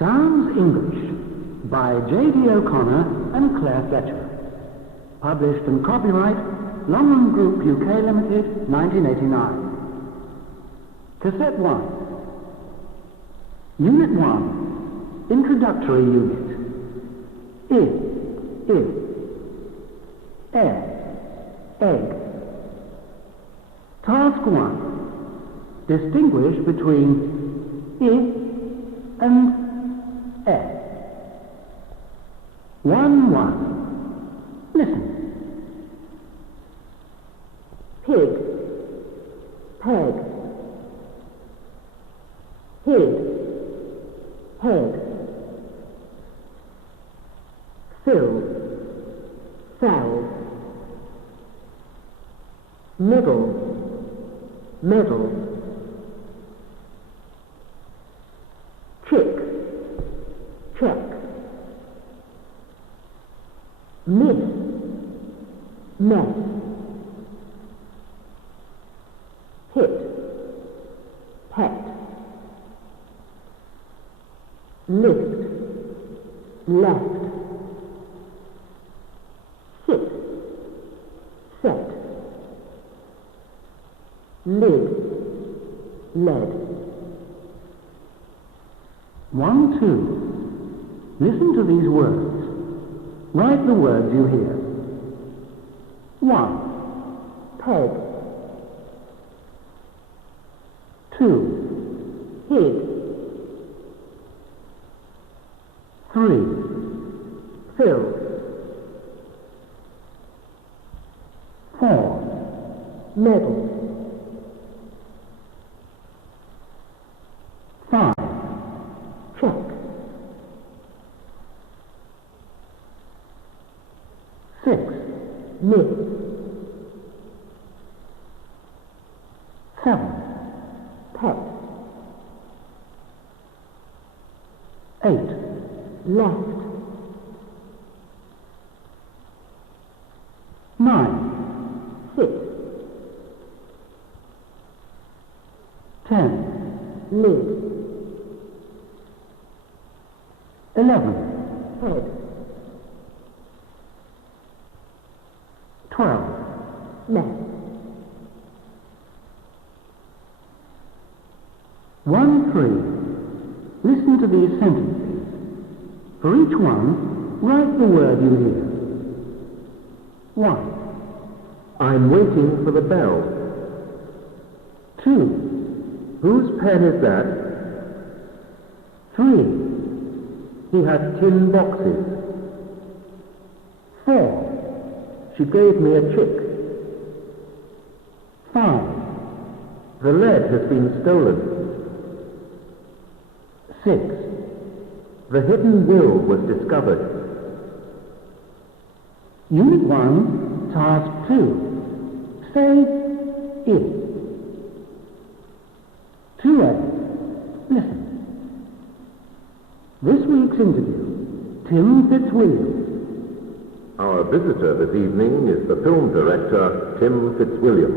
Sounds English by J.D. O'Connor and Claire Fletcher. Published and copyright London Group UK Limited, 1989. Cassette 1. Unit 1. Introductory Unit. Egg. Task 1. Distinguish between I and E. 1. Listen. Pig, peg, hid, head, fill, fell, middle, medal, chick, check, miss, mess, hit, pet, lift, left, sit, set, lid, led. 1, 2. Listen to these words. Write the words you hear. 1. Peg, 2. hid, 3. fill, 4. medal, 5. check, 6. miss, 7. pet, 8. left, 9. sit, 10. lid, 11. head, 12. mess. 1, 3. Listen to these sentences. For each one, write the word you hear. 1. I'm waiting for the bell. 2. Whose pen is that? 3. He had tin boxes. 4. She gave me a chick. 5. The lead has been stolen. 6. The hidden will was discovered. Unit 1, Task 2. Say it. 2A. Listen. This week's interview, Tim Fitzwilliam. Our visitor this evening is the film director, Tim Fitzwilliam,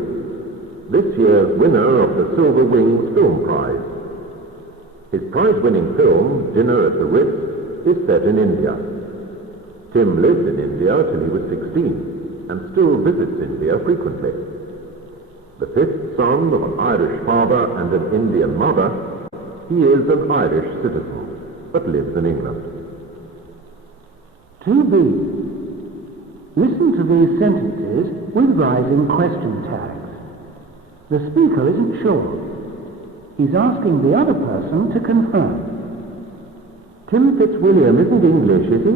this year's winner of the Silver Wings Film Prize. His prize-winning film, Dinner at the Ritz, is set in India. Tim lived in India till he was 16 and still visits India frequently. The fifth son of an Irish father and an Indian mother, he is an Irish citizen, but lives in England. 2B. Listen to these sentences with rising question tags. The speaker isn't sure. He's asking the other person to confirm. Tim Fitzwilliam isn't English, is he?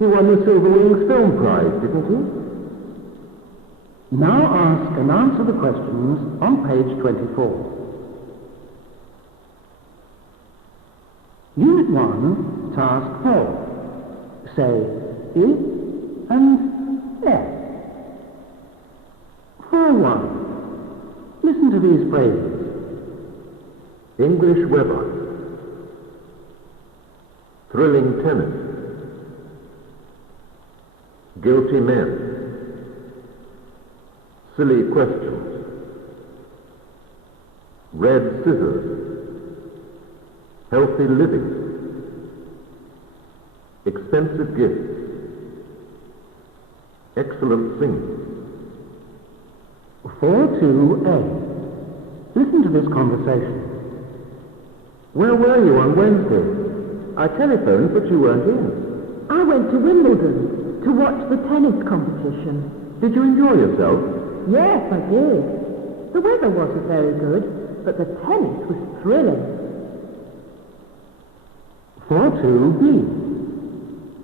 He won the Silver Wings Film Prize, didn't he? Now ask and answer the questions on page 24. Unit 1, Task 4. Say I and E. 4-1. Listen to these phrases. English weather. Thrilling tennis. Guilty men. Silly questions. Red scissors. Healthy living. expensive gifts, excellent singing. 4-2-A. Listen to this conversation. Where were you on Wednesday? I telephoned, but you weren't in. I went to Wimbledon to watch the tennis competition. Did you enjoy yourself? Yes, I did. The weather wasn't very good, but the tennis was thrilling. 4-2-B.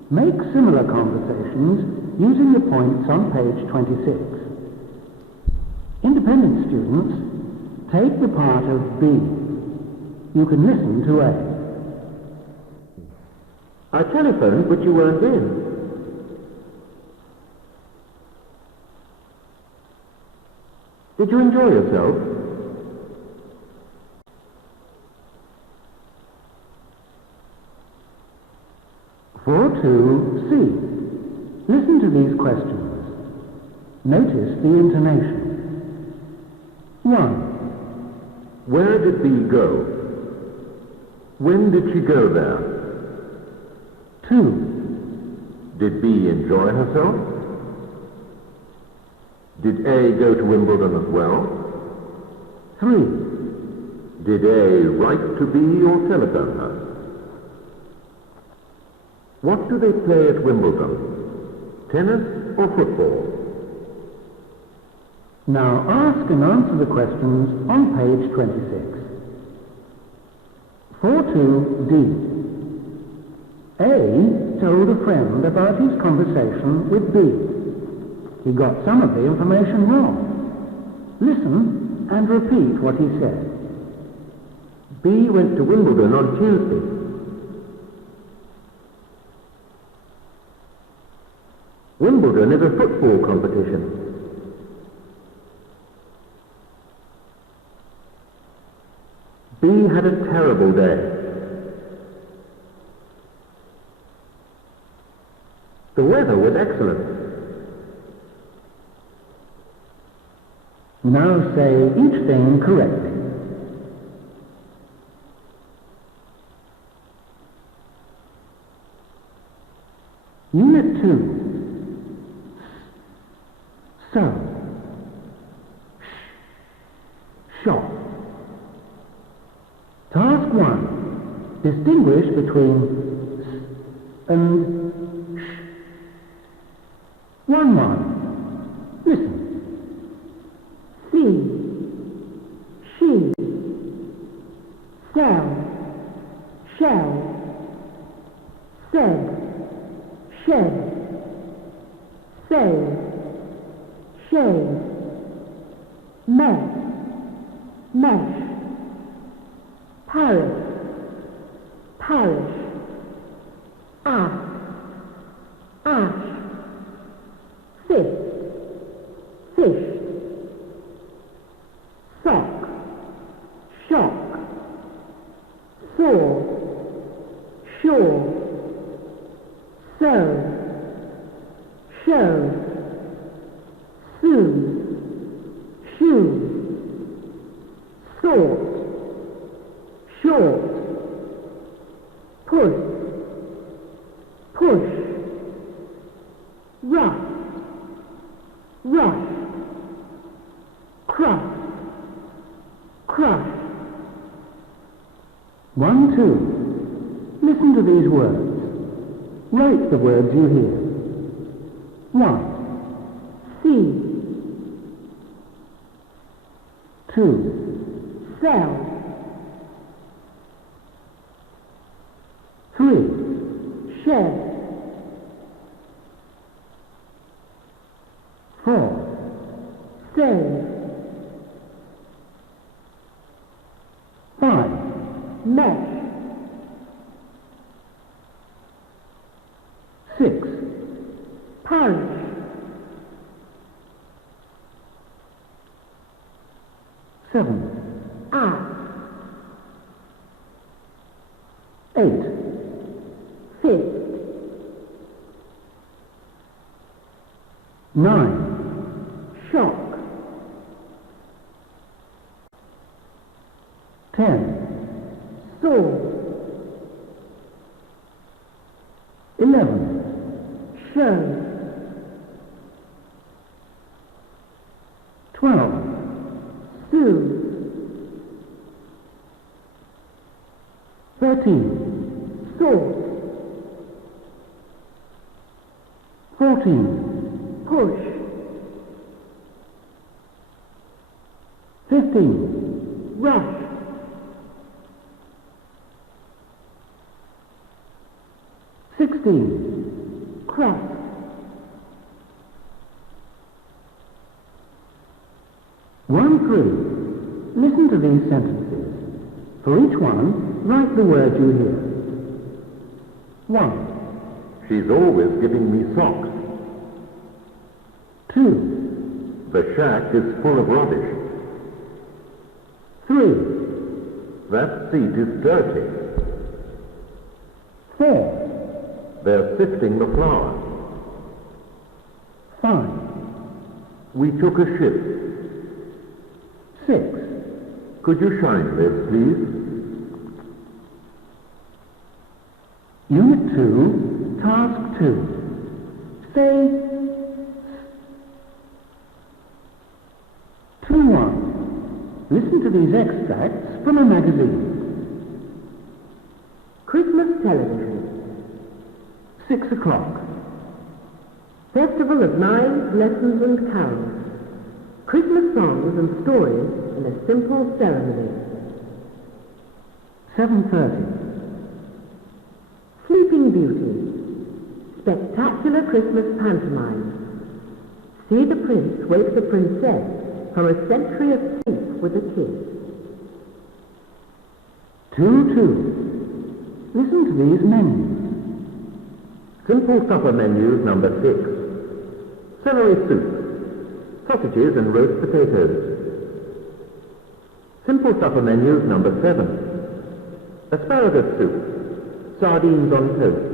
Make similar conversations using the points on page 26. Independent students, take the part of B. You can listen to A. I telephoned, but you weren't in. Did you enjoy yourself? For 2C. Listen to these questions. Notice the intonation. 1. Where did B go? When did she go there? 2. Did B enjoy herself? Did A go to Wimbledon as well? 3. Did A write to B or telephone her? What do they play at Wimbledon? Tennis or football? Now ask and answer the questions on page 26. 4-2-D. A told a friend about his conversation with B. He got some of the information wrong. Listen and repeat what he said. B went to Wimbledon on Tuesday. Wimbledon is a football competition. B had a terrible day. The weather was excellent. Now say each thing correctly. Unit 2. So. Shop. Task 1. Distinguish between s and sh. 1-1. Listen. See, she, sell, shell, said, shed, say, shade, met, mesh, Paris, parish, ask, ash, fist, fish, sock, shock, saw, shore, sew, show, sue, shoe, sort, short, push, push, rough, rush, crush, crush. 1-2. Listen to these words. Write the words you hear. 1. See, 2. sell, 3. shed, 4. save, 5. mesh, 6. parish, 7. ask, 8. fist, 9. shock, 10. saw, 11. Show. 12. Sue. 13. Sauce. 14. Push. 15. Rush. 16. Crest. 1-3. Listen to these sentences. For each one, write the word you hear. 1. She's always giving me socks. 2. The shack is full of rubbish. 3. That seat is dirty. 4. They're sifting the flour. 5. We took a ship. 6. Could you shine this, please? Unit 2, Task 2. Say 2-1. Listen to these extracts from a magazine. Christmas television. 6 o'clock. Festival of Knives, Lessons and Carols. Christmas songs and stories in a simple ceremony. 7:30. Sleeping Beauty. Spectacular Christmas pantomime. See the prince wake the princess from a century of sleep with a kiss. 2-2. Listen to these menus. Simple supper menus number 6. Celery soup. Sausages and roast potatoes. Simple supper menus number 7. Asparagus soup. Sardines on toast.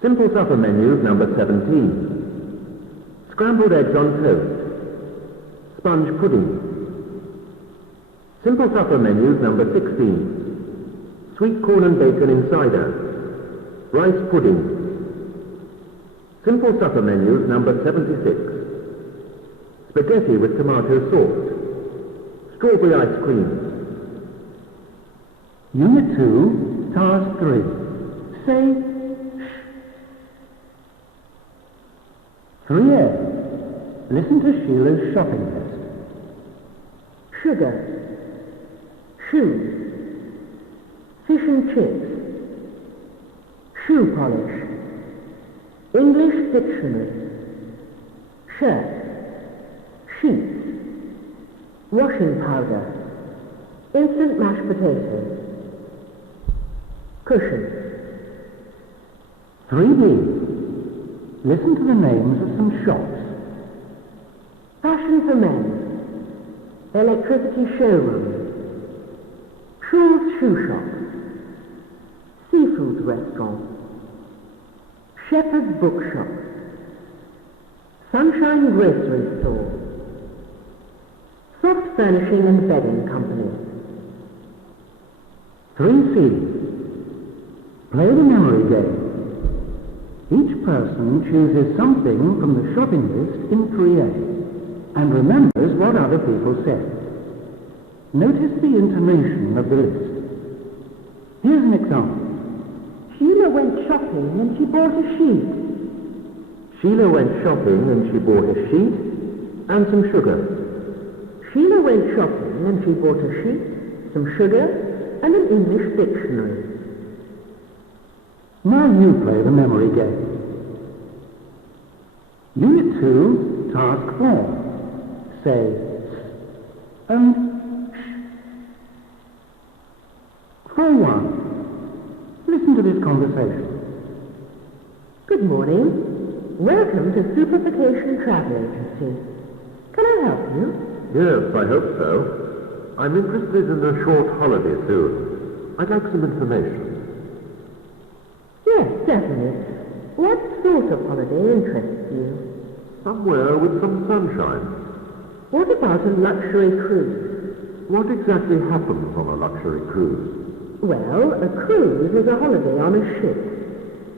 Simple supper menus number 17. Scrambled eggs on toast. Sponge pudding. Simple supper menus number 16. Sweet corn and bacon in cider. Rice pudding. Simple supper menus number 76. Spaghetti with tomato sauce. Strawberry ice cream. Unit 2, Task 3. Say 3A. Listen to Sheila's shopping list. Sugar. Shoes. Fish and chips. Shoe polish. English dictionary. Shirt. Sheets. Washing powder. Instant mashed potatoes. Cushion. 3B. Listen to the names of some shops. Fashion for men. Electricity showroom. Shaw's shoe shop. Seafood restaurant. Shepherd's bookshop. Sunshine grocery store. Soft furnishing and bedding company. 3C. Play the memory game. Each person chooses something from the shopping list in 3A and remembers what other people said. Notice the intonation of the list. Here's an example. Sheila went shopping and she bought a sheet. Sheila went shopping and she bought a sheet and some sugar. Sheila went shopping and she bought a sheet, some sugar, and an English dictionary. Now you play the memory game. Unit 2, Task 4. Say and 4-1. Listen to this conversation. Good morning. Welcome to Superfication Travel Agency. Can I help you? Yes, I hope so. I'm interested in a short holiday soon. I'd like some information. Yes, certainly. What sort of holiday interests you? Somewhere with some sunshine. What about a luxury cruise? What exactly happens on a luxury cruise? Well, a cruise is a holiday on a ship.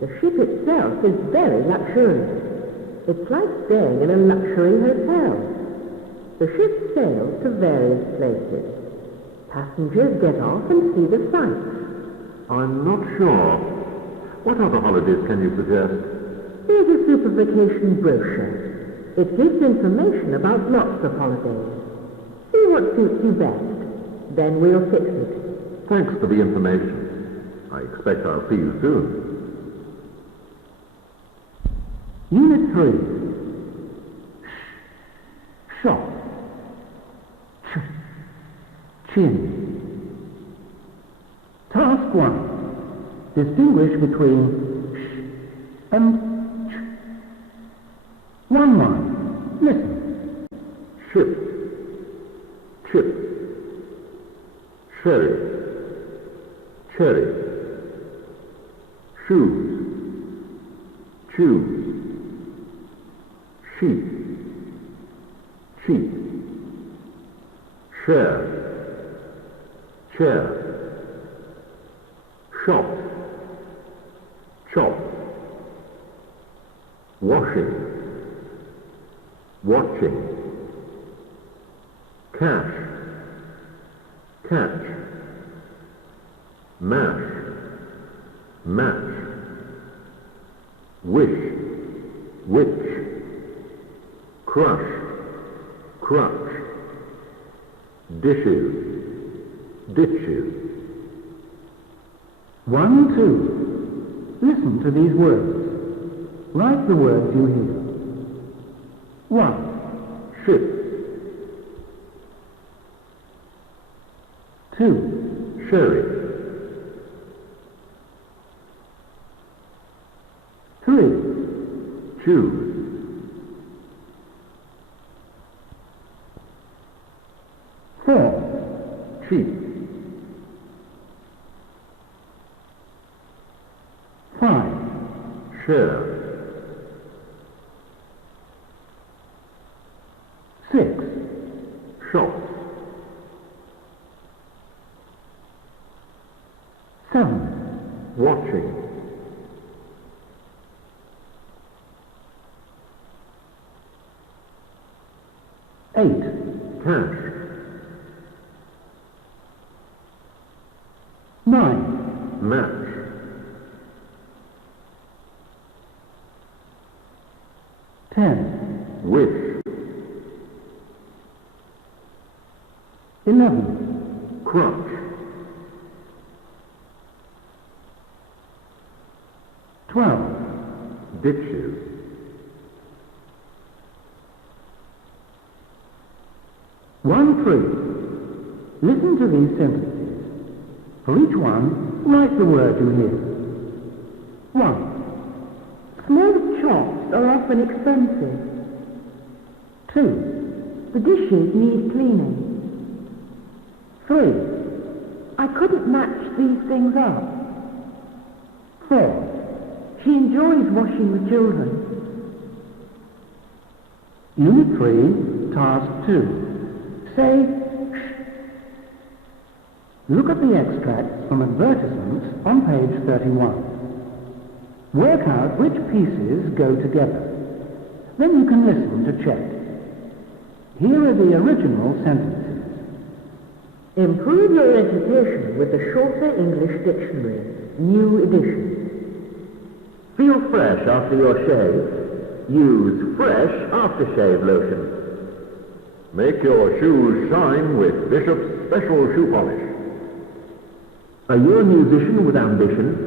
The ship itself is very luxurious. It's like staying in a luxury hotel. The ship sails to various places. Passengers get off and see the sights. I'm not sure. What other holidays can you suggest? Here's a super vacation brochure. It gives information about lots of holidays. See what suits you best. Then we'll fix it. Thanks for the information. I expect I'll see you soon. Unit 3. Shop. Chin. Task 1. Distinguish between sh and ch. 1. Listen. Ship. Chip. Sherry. Cherry. Shoes. Choose. Sheep. Cheap. Share. Chair. Shop. Chop. Washing. Watching. Cash. Catch. Mash. Match. Wish. Witch. Crush. Crutch. Dishes. Ditches. 1, 2. Listen to these words. Write the words you hear. 1. Ship. 2. Sherry. 3. Choose. 4. Cheap. 5. Share. 6. Shop. 7. Watching. 8. Cash. 9. Match. 10. Wish. 11. Crutch. 12. Ditches. 1, 3. Listen to these sentences. For each one, write the word you hear. 1. Small chops are often expensive. 2. The dishes need cleaning. 3. I couldn't match these things up. 4. She enjoys washing the children. Unit 3, Task 2. Say, sh. Look at the extracts from advertisements on page 31. Work out which pieces go together. Then you can listen to check. Here are the original sentences. Improve your education with the Shorter English Dictionary, new edition. Feel fresh after your shave. Use fresh aftershave lotion. Make your shoes shine with Bishop's special shoe polish. Are you a musician with ambition?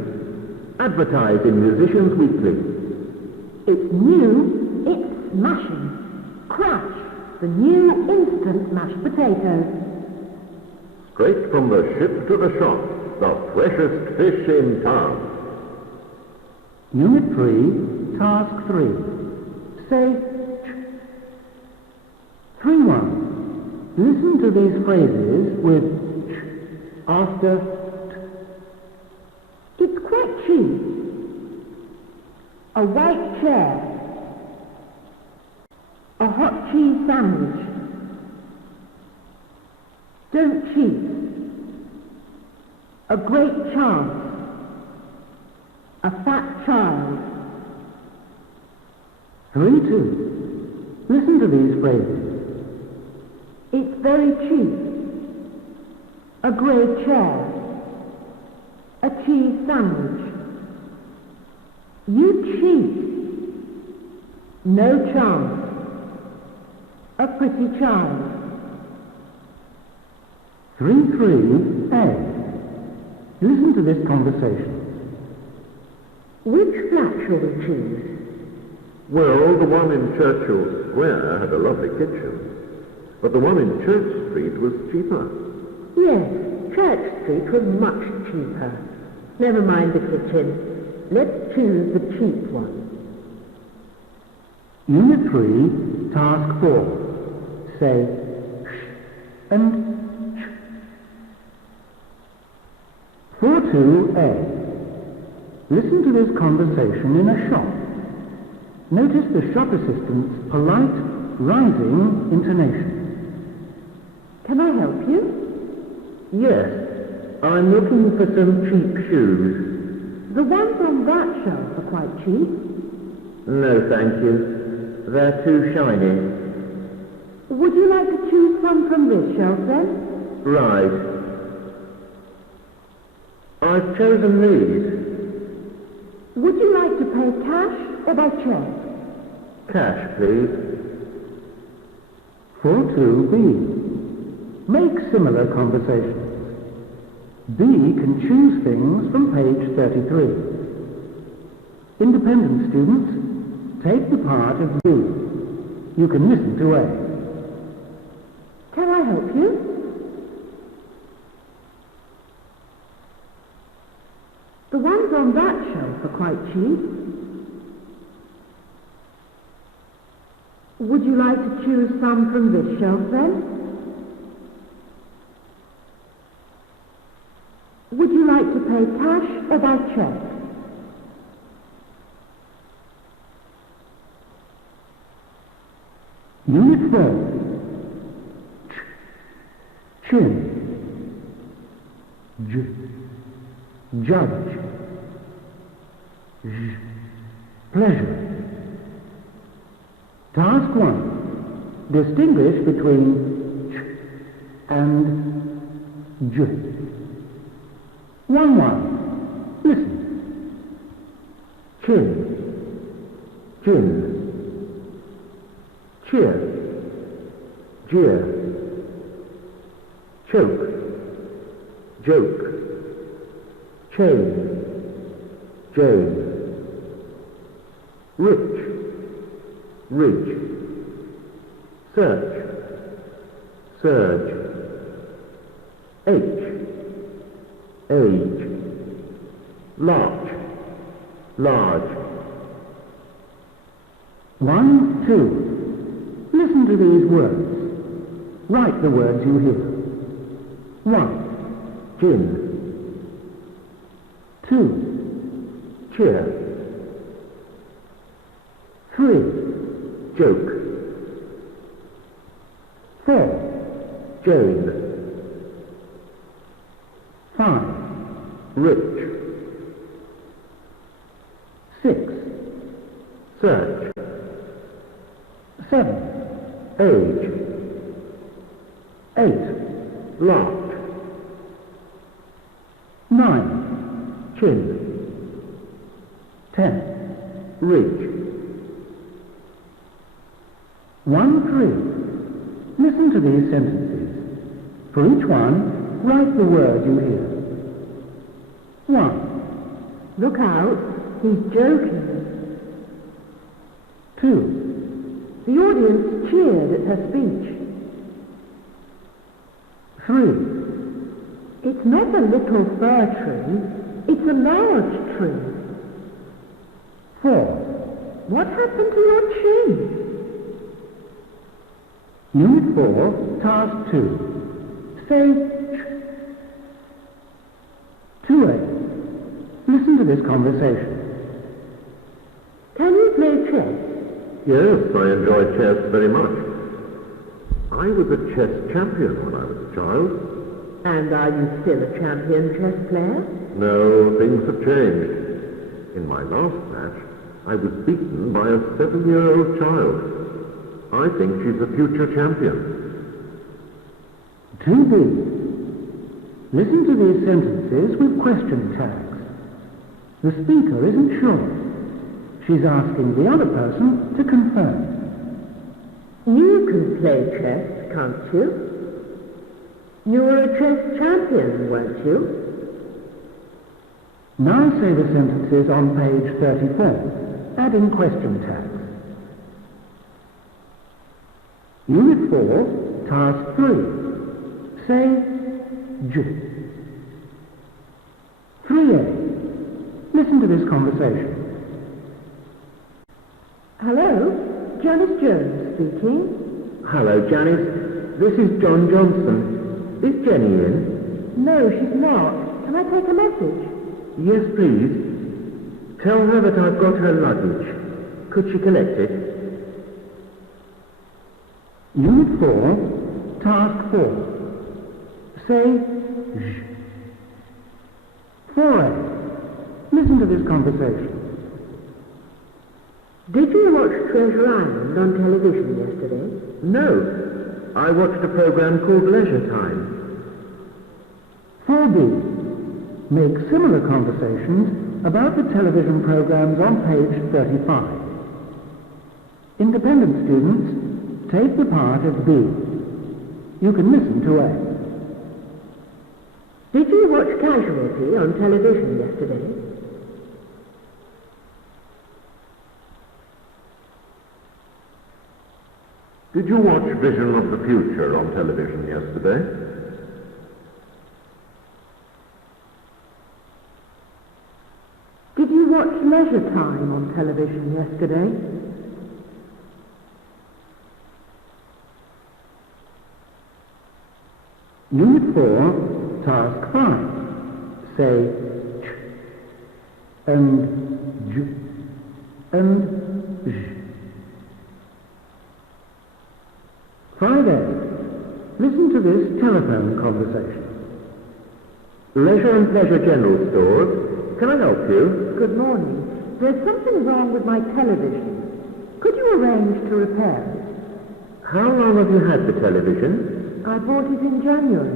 Advertise in Musicians Weekly. It's new, it's smashing. Crash, the new instant mashed potatoes. Straight from the ship to the shop, the freshest fish in town. Unit 3, Task 3. Say, 3-1. Listen to these phrases with ch after t. It's quite cheap. A white chair. A hot cheese sandwich. Don't cheat. A great chance. A fat child. child. 3-2. Listen to these phrases. It's very cheap. A grey chair. A cheese sandwich. You cheat. No chance. A pretty child. 3-3. Listen to this conversation. Which flat shall we choose? Well, the one in Churchill Square had a lovely kitchen, but the one in Church Street was cheaper. Yes, Church Street was much cheaper. Never mind the kitchen. Let's choose the cheap one. Unit 3, Task 4. Say sh and ch. 4-2A. Listen to this conversation in a shop. Notice the shop assistant's polite, rising intonation. Can I help you? Yes, I'm looking for some cheap shoes. The ones on that shelf are quite cheap. No, thank you. They're too shiny. Would you like to choose some from this shelf then? Right. I've chosen these. Would you like to pay cash or by cheque? Cash, please. 4-2B. Make similar conversations. B can choose things from page 33. Independent students, take the part of B. You can listen to A. Can I help you? The ones on that shelf are quite cheap. Would you like to choose some from this shelf then? Would you like to pay cash or by cheque? Unit 4. Chin. Judge. Pleasure. Task 1. Distinguish between ch and j. 1-1. Listen. Chin. Gin. Cheer. Jeer. Choke. Joke. Chain. Jane. Rich. Ridge. Search. Surge. H. Age. Large. Large. 1-2. Listen to these words. Write the words you hear. 1. Gin. 2. Cheer. 3. Joke. 4. Jane. 5. Rich. 6. Search. 7. Age. 8. Lot. 9. Chin. 10. Ridge. 1-3. Listen to these sentences. For each one, write the word you hear. 1. Look out, he's joking. 2. The audience cheered at her speech. 3. It's not a little fir tree, it's a large tree. 4. What happened to your chin? Unit 4, Task 2. Say ch. 2A. Listen to this conversation. Can you play chess? Yes, I enjoy chess very much. I was a chess champion when I was a child. And are you still a champion chess player? No, things have changed. In my last match, I was beaten by a 7-year-old child. I think she's a future champion. 2B. Listen to these sentences with question tags. The speaker isn't sure. She's asking the other person to confirm. You can play chess, can't you? You were a chess champion, weren't you? Now say the sentences on page 34, adding question tags. Unit 4, Task 3. Say J. 3A. Listen to this conversation. Hello, Janice Jones speaking. Hello, Janice. This is John Johnson. Is Jenny in? No, she's not. Can I take a message? Yes, please. Tell her that I've got her luggage. Could she collect it? Unit 4, Task 4. Say J. 4A. Listen to this conversation. Did you watch Treasure Island on television yesterday? No. I watched a program called Leisure Time. 4B. Make similar conversations about the television programs on page 35. Independent students, take the part of B. You can listen to A. Did you watch Casualty on television yesterday? Did you watch Vision of the Future on television yesterday? Did you watch Leisure Time on television yesterday? Unit 4, Task 5. Say Ch and J and J. 5A. Listen to this telephone conversation. Leisure and Pleasure General Stores. Can I help you? Good morning. There's something wrong with my television. Could you arrange to repair it? How long have you had the television? I bought it in January.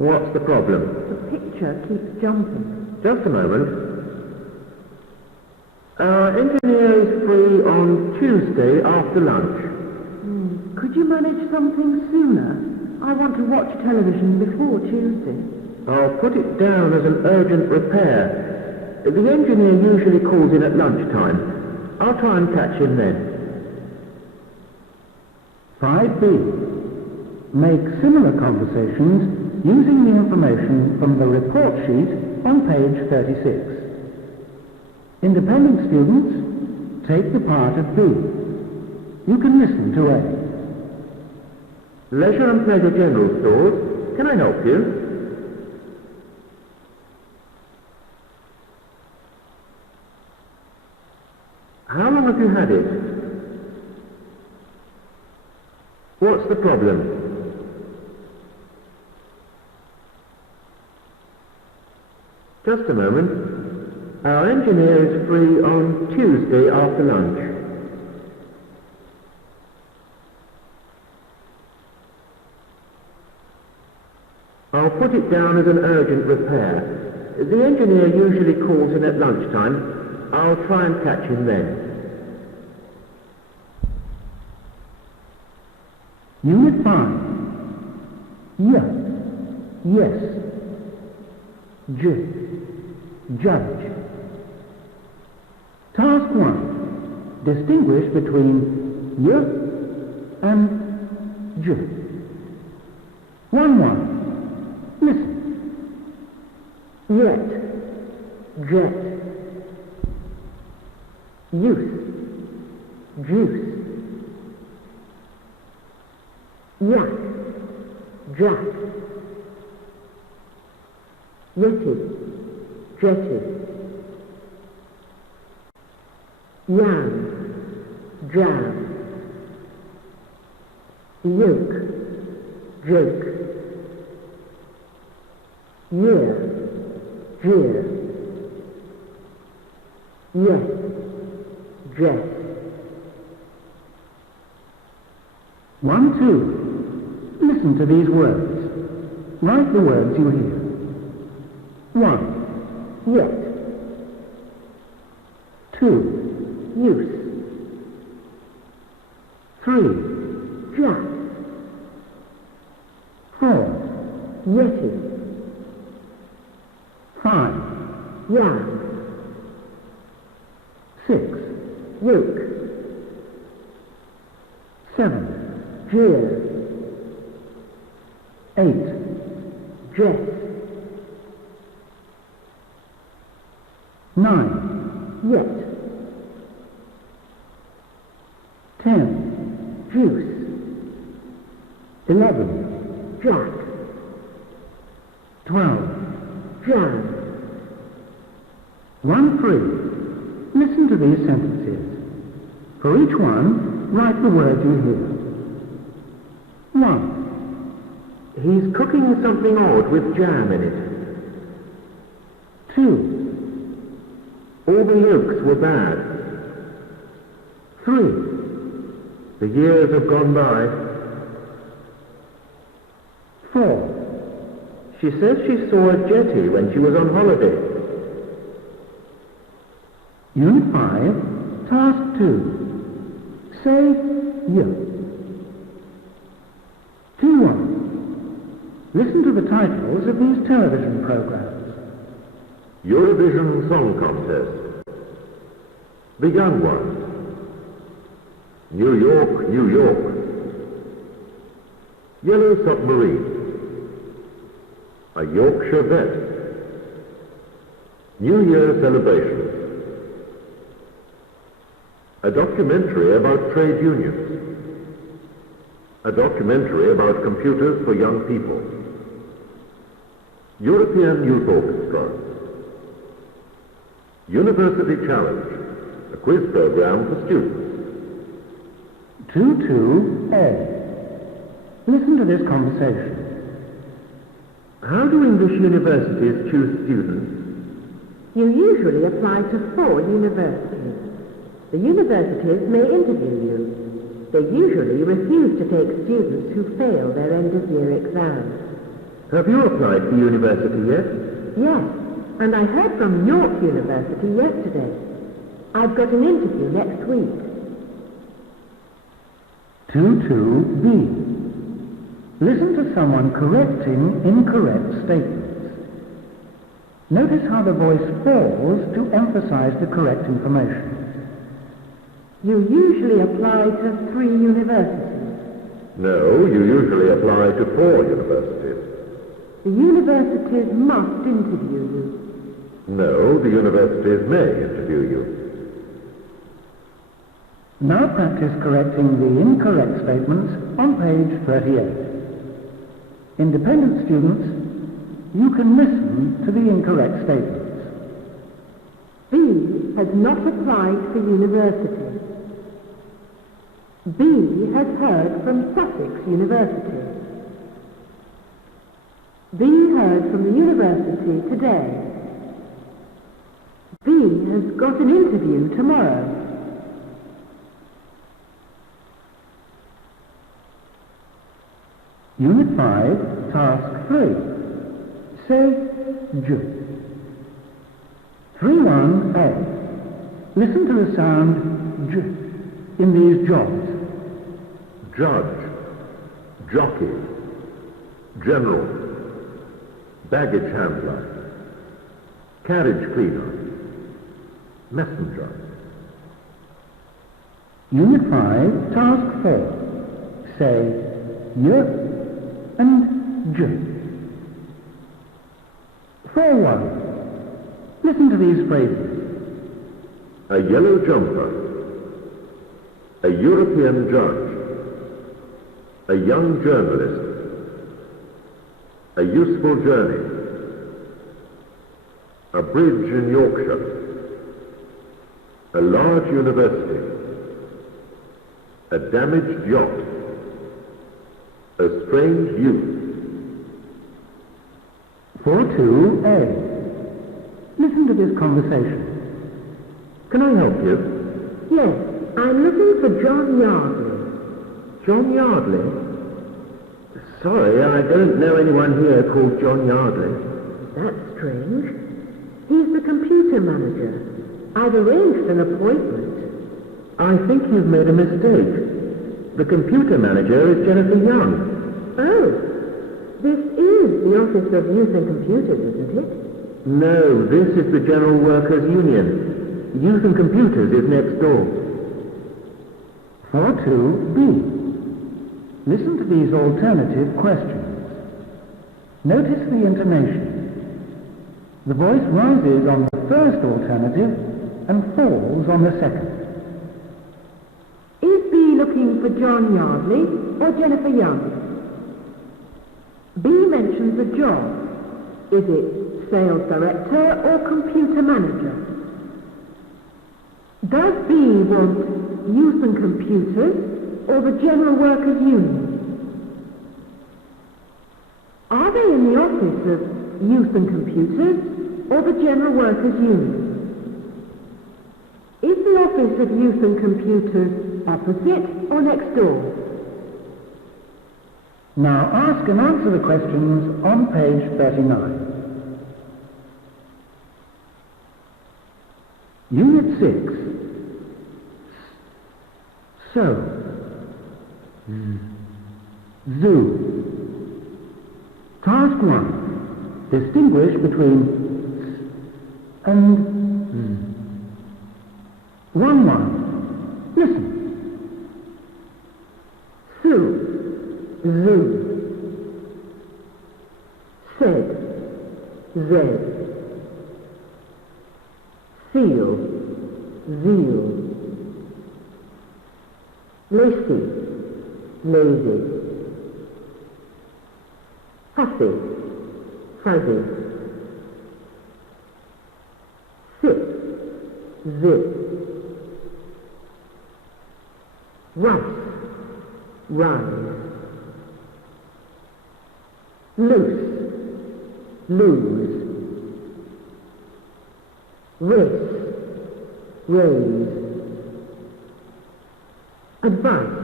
What's the problem? The picture keeps jumping. Just a moment. Our engineer is free on Tuesday after lunch. Could you manage something sooner? I want to watch television before Tuesday. I'll put it down as an urgent repair. The engineer usually calls in at lunchtime. I'll try and catch him then. 5B. Make similar conversations using the information from the report sheet on page 36. Independent students, take the part of B. You can listen to A. Leisure and Pleasure General Stores. Can I help you? How long have you had it? What's the problem? Just a moment. Our engineer is free on Tuesday after lunch. I'll put it down as an urgent repair. The engineer usually calls in at lunchtime. I'll try and catch him then. Unit 5. Yeah. Yes. J. Judge. Task 1. Distinguish between Y and J. 1-1. Listen. Yet. Jet. Youth. Juice. Yak. Jack. Yeti. Jetty. Yam. Jam. Yoke. Joke. Year. Jeer. Yes. Dress. 1, 2. Listen to these words. Write the words you hear. 1. Yet. 2. Use. 3. Just. 4. Yeti. 5. Yarn. 6. Yoke. 7. Jeer. 8. Dress. 9. Yet. 10. Juice. 11. Jack. 12. Jam. 1, 3. Listen to these sentences. For each one, write the word you hear. 1. He's cooking something odd with jam in it. 2. All the yolks were bad. 3. The years have gone by. 4. She says she saw a jetty when she was on holiday. Unit 5, Task 2. Say yo. 2-1. Listen to the titles of these television programs. Eurovision Song Contest. The Young Ones. New York, New York. Yellow Submarine. A Yorkshire Vet. New Year Celebrations. A documentary about trade unions. A documentary about computers for young people. European Youth Orchestra. University Challenge, a quiz program for students. 2-2-A. Listen to this conversation. How do English universities choose students? You usually apply to 4 universities. The universities may interview you. They usually refuse to take students who fail their end-of-year exams. Have you applied for university yet? Yes, and I heard from York University yesterday. I've got an interview next week. 2-2-B. Listen to someone correcting incorrect statements. Notice how the voice falls to emphasize the correct information. You usually apply to 3 universities. No, you usually apply to 4 universities. The universities must interview you. No, the universities may interview you. Now practice correcting the incorrect statements on page 38. Independent students, you can listen to the incorrect statements. B has not applied for university. B has heard from Sussex University. B heard from the university today. B has got an interview tomorrow. Unit 5, Task 3. Say J. 3-1-A. Listen to the sound J in these jobs. Judge, jockey, general, baggage handler, carriage cleaner, messenger. Unit 5, Task 4. Say Y and J. 4-1. Listen to these phrases. A yellow jumper, a European judge, a young journalist, a useful journey, a bridge in Yorkshire, a large university, a damaged yacht, a strange youth. 4-2-A. Listen to this conversation. Can I help you? Yes, I'm looking for John Yardley. John Yardley? Sorry, I don't know anyone here called John Yardley. That's strange. He's the computer manager. I've arranged an appointment. I think you've made a mistake. The computer manager is Jennifer Young. Oh, this is the Office of Youth and Computers, isn't it? No, this is the General Workers' Union. Youth and Computers is next door. 4.2b. Listen to these alternative questions. Notice the intonation. The voice rises on the first alternative and falls on the second. Is B looking for John Yardley or Jennifer Young? B mentions a job. Is it sales director or computer manager? Does B want youth and computers or the General Workers' Union? Are they in the office of youth and computers or the General Workers' Union? Is the office of youth and computers opposite or next door? Now ask and answer the questions on page 39. Unit 6. So. Zoo. Task 1. Distinguish between s and z. 1-1. Listen. Sue. Zoo. Said. Zed. Seal. Zeal. Lacy. Lazy. Fussy. Fuzzy. Sip. Zip. Rice. Rise. Loose. Lose. Race. Raise. Advice.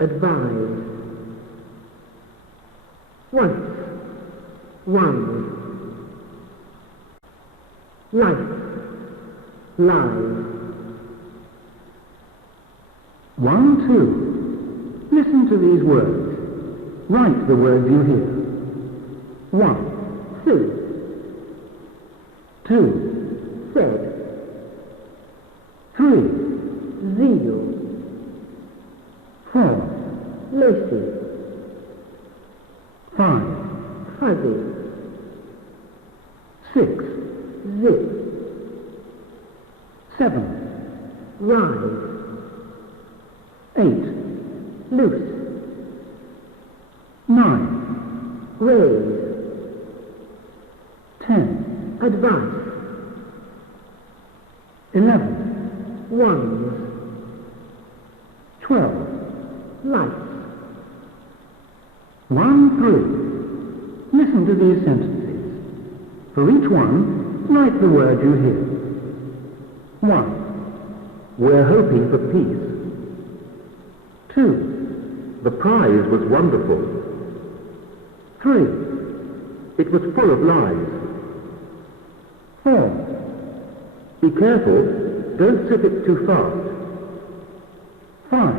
Advise. Once. One. Life. Lies. 1-2. Listen to these words. Write the words you hear. 1. Sue. 2. Said. 3. Zeal. 4. Lacy. 5. Fuzzy. 6. Zip. 7. Rise. 8. Loose. 9. Raise. 10. Advice. 11. Ones. 12. Lights. 1-3. Listen to these sentences. For each one, write the word you hear. 1. We're hoping for peace. 2. The prize was wonderful. 3. It was full of lies. 4. Be careful, don't sip it too fast. 5.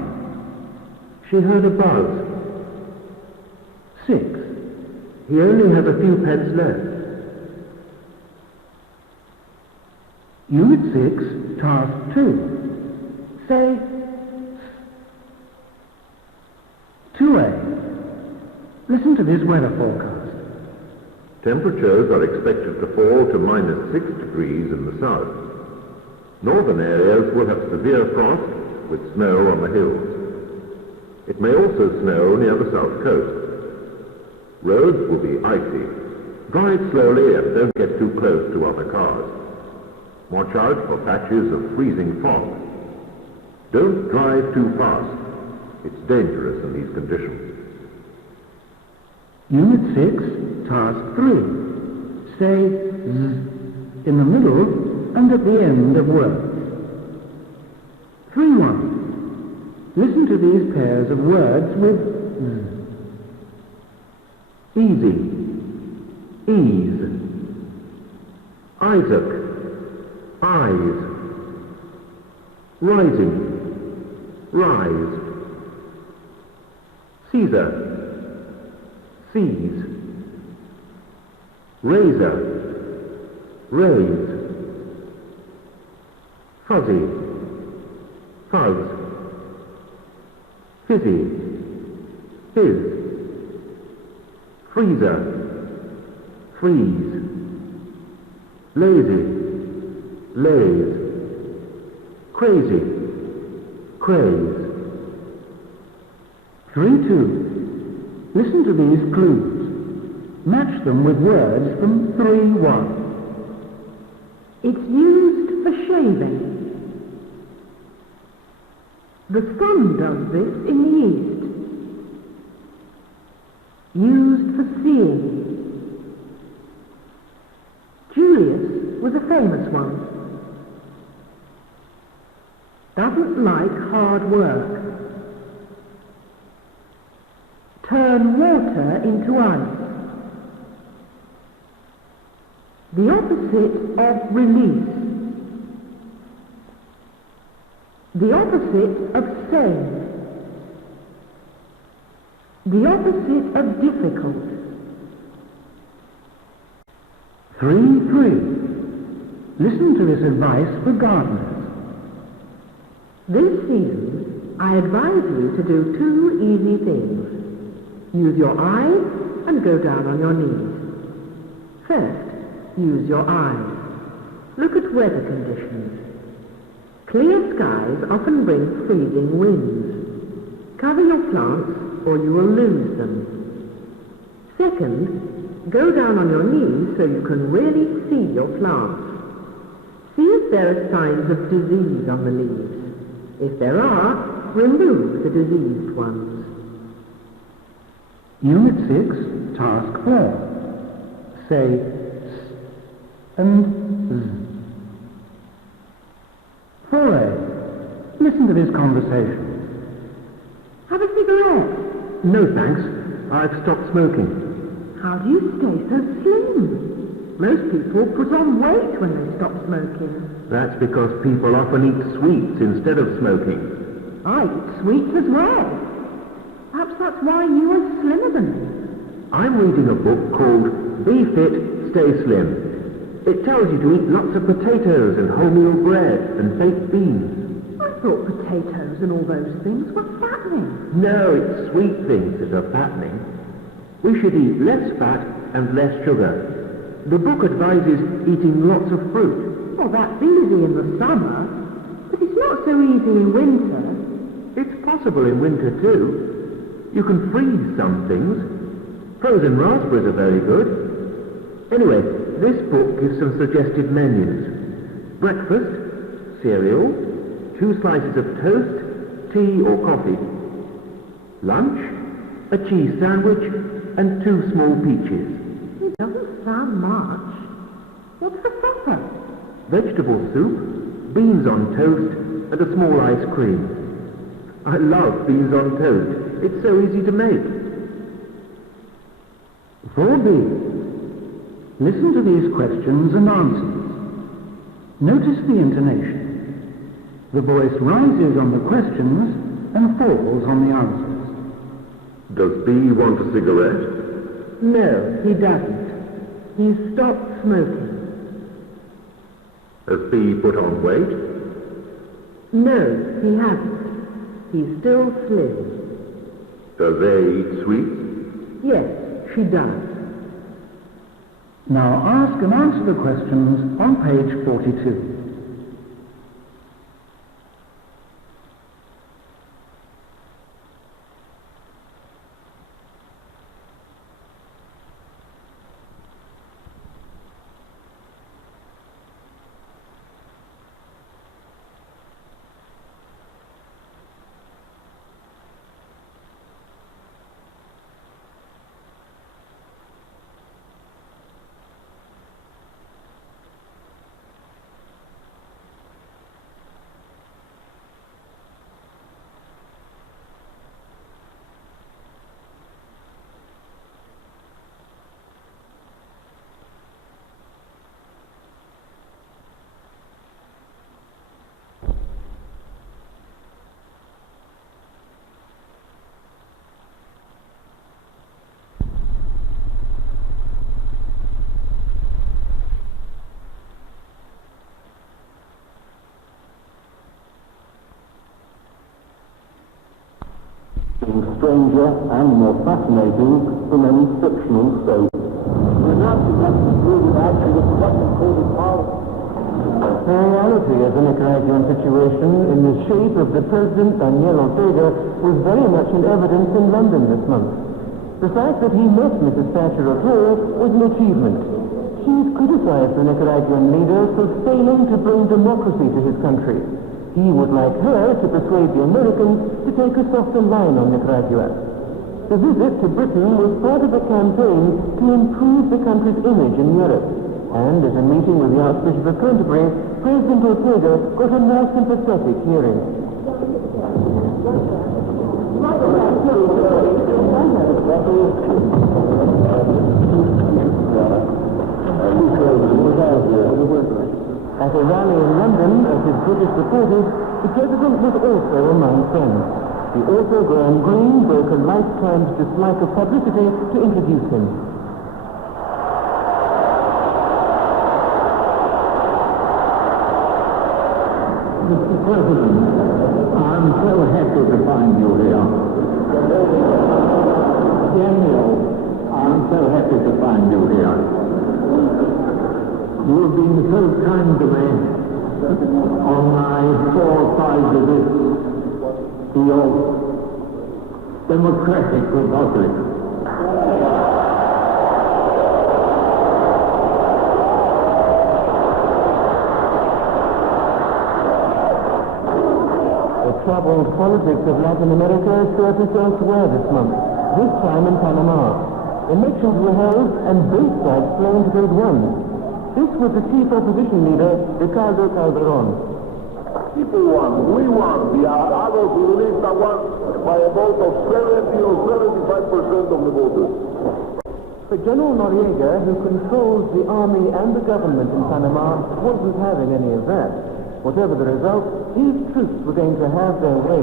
She heard a buzz. 6. He only has a few pence left. Unit 6, Task 2. Say 2A. Listen to this weather forecast. Temperatures are expected to fall to -6 degrees in the south. Northern areas will have severe frost with snow on the hills. It may also snow near the south coast. Roads will be icy. Drive slowly and don't get too close to other cars. Watch out for patches of freezing fog. Don't drive too fast. It's dangerous in these conditions. Unit 6, Task 3. Say Z in the middle and at the end of words. 3-1. Listen to these pairs of words with z. Easy, ease. Isaac, eyes. Rising, rise. Caesar, seize. Razor, raise. Fuzzy, fuzz. Fizzy, fizz. Freezer, freeze. Lazy, laze. Crazy, craze. 3-2. Listen to these clues. Match them with words from 3-1. It's used for shaving. The sun does this in the east. Used for seeing. Julius was a famous one. Doesn't like hard work. Turn water into ice. The opposite of release. The opposite of sane. The opposite of difficult. 3-3. Listen to this advice for gardeners. This season, I advise you to do 2 easy things. Use your eyes and go down on your knees. First, use your eyes. Look at weather conditions. Clear skies often bring freezing winds. Cover your plants or you will lose them. Second, go down on your knees so you can really see your plants. See if there are signs of disease on the leaves. If there are, remove the diseased ones. Unit 6, Task 4. Say s and z. 4A. Listen to this conversation. Have a cigarette. No thanks, I've stopped smoking. How do you stay so slim? Most people put on weight when they stop smoking. That's because people often eat sweets instead of smoking. I eat sweets as well. Perhaps that's why you are slimmer than me. I'm reading a book called Be Fit, Stay Slim. It tells you to eat lots of potatoes and wholemeal bread and baked beans. I thought potatoes and all those things were fattening. No, it's sweet things that are fattening. We should eat less fat and less sugar. The book advises eating lots of fruit. Well, that's easy in the summer, but it's not so easy in winter. It's possible in winter too. You can freeze some things. Frozen raspberries are very good. Anyway, this book gives some suggested menus. Breakfast, cereal, 2 slices of toast, tea or coffee. Lunch, a cheese sandwich, and 2 small peaches. It doesn't sound much. What's for supper? Vegetable soup, beans on toast, and a small ice cream. I love beans on toast. It's so easy to make. 4B. Listen to these questions and answers. Notice the intonation. The voice rises on the questions and falls on the answers. Does B want a cigarette? No, he doesn't. He's stopped smoking. Has B put on weight? No, he hasn't. He's still slim. Does A eat sweets? Yes, she does. Now ask and answer the questions on page 42. stranger and more fascinating than any fictional state. The Nazis have concluded actually that what they call the power. The reality of the Nicaraguan situation in the shape of the President Daniel Ortega was very much in evidence in London this month. The fact that he met Mrs. Thatcher of Law was an achievement. She's criticized the Nicaraguan leader for failing to bring democracy to his country. He would like her to persuade the Americans to take a softer line on Nicaragua. The visit to Britain was part of a campaign to improve the country's image in Europe. And at a meeting with the Archbishop of Canterbury, President Ortega got a more sympathetic hearing. At a rally in London of his British supporters, the President was also among friends. The author Graham Greene broke a lifetime's dislike of publicity to introduce him. Mr. President, I'm so happy to find you here. Daniel, I'm so happy to find you here. You have been so kind to me on my 4 or 5 visits to your democratic republic. The troubled politics of Latin America surfaced elsewhere this month, this time in Panama. Elections were held and both sides claimed they'd won. This was the chief opposition leader, Ricardo Calderon. People won. We won. The Adolf Unionista won by a vote of 70 or 75% of the voters. But General Noriega, who controls the army and the government in Panama, wasn't having any of that. Whatever the result, his troops were going to have their way.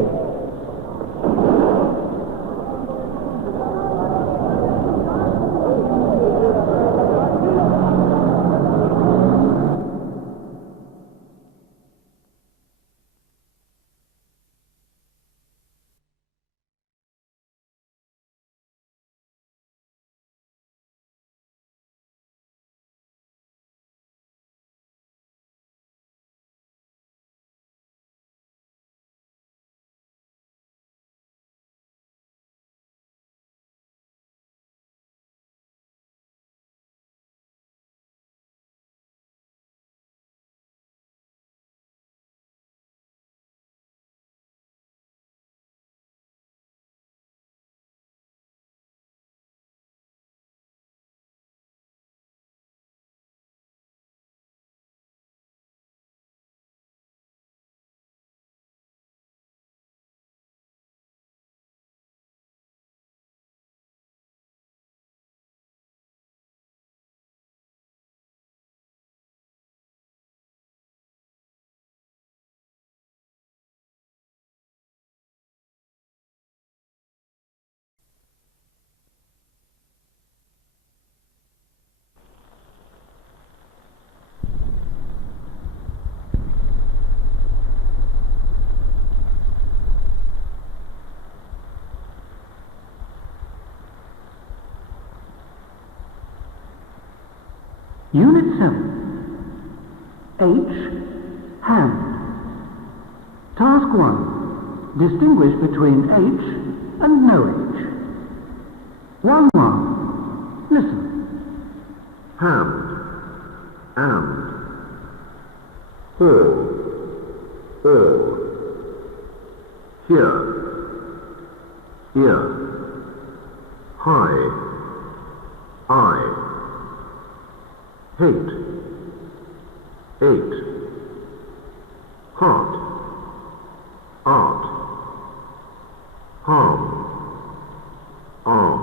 Unit 7. H. Hand. Task 1. Distinguish between H and no H. 1-1. Listen. Hand. And. All. Here. Ear. High. Eye. Hate. 8. Heart. Art. Harm. Arm.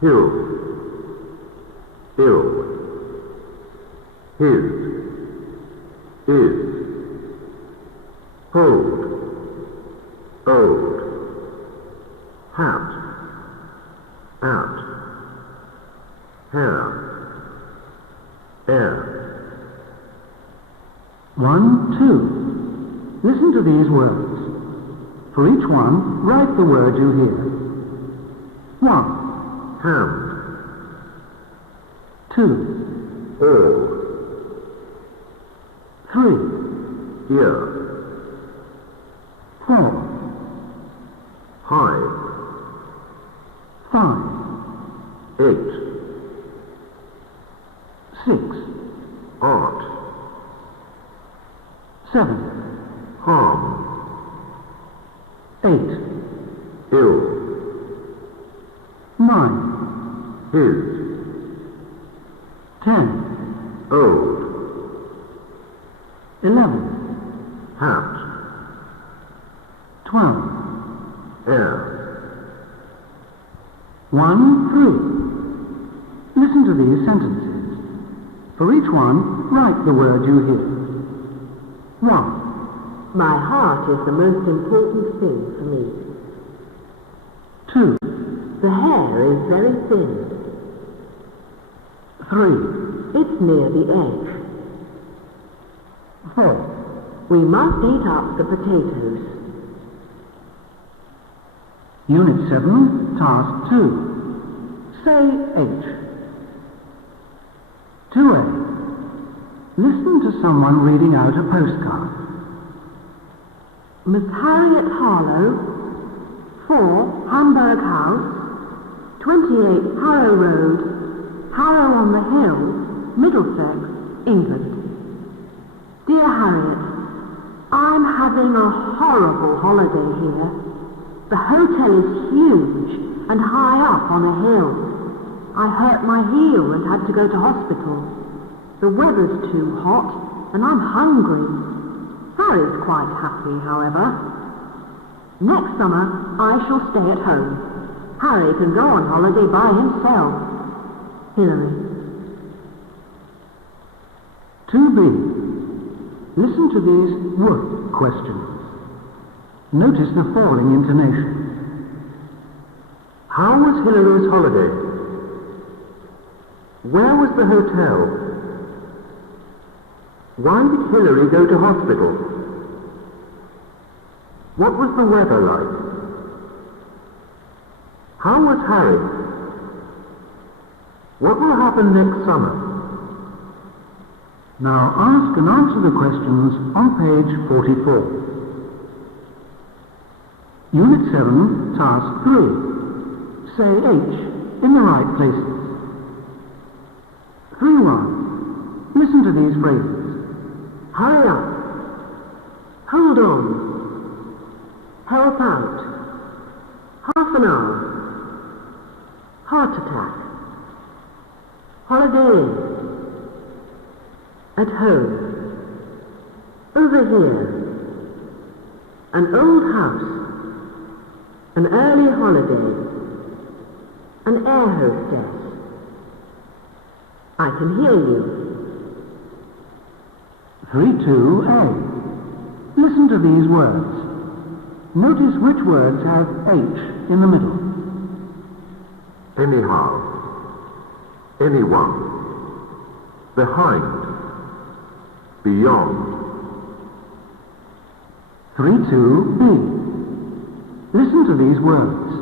Hill. Ill. His. Is. Hold. Old. Hat. At. Hair. Air. 1-2. Listen to these words. For each one, write the word you hear. 1. Hand. 2. All. 3. Ear. 4. High. 5. 8. 6. Art. 7. Harm. 8. Ill. 9. His. 10. Old. 11. Hat. 12. Air. 1, 3. Listen to these sentences. For each one, write the word you hear. 1. My heart is the most important thing for me. 2. The hair is very thin. 3. It's near the edge. 4. We must eat up the potatoes. Unit 7, Task 2. Say H. 2A. Listen to someone reading out a postcard. Miss Harriet Harlow, 4 Hamburg House, 28 Harrow Road, Harrow on the Hill, Middlesex, England. Dear Harriet, I'm having a horrible holiday here. The hotel is huge and high up on a hill. I hurt my heel and had to go to hospital. The weather's too hot and I'm hungry. Harry's quite happy, however. Next summer, I shall stay at home. Harry can go on holiday by himself. Hilary. 2B. Listen to these work questions. Notice the falling intonation. How was Hilary's holiday? Where was the hotel? Why did Hilary go to hospital? What was the weather like? How was Harry? What will happen next summer? Now ask and answer the questions on page 44. Unit 7, Task 3. Say H in the right places. 3-1. Listen to these phrases. Hurry up. Hold on. Help out. Half an hour. Heart attack. Holiday Inn. At home. Over here. An old house. An early holiday. An air hostess. I can hear you. 3-2A. Listen to these words. Notice which words have H in the middle. Anyhow. Anyone. Behind. Beyond. 3-2B. Listen to these words.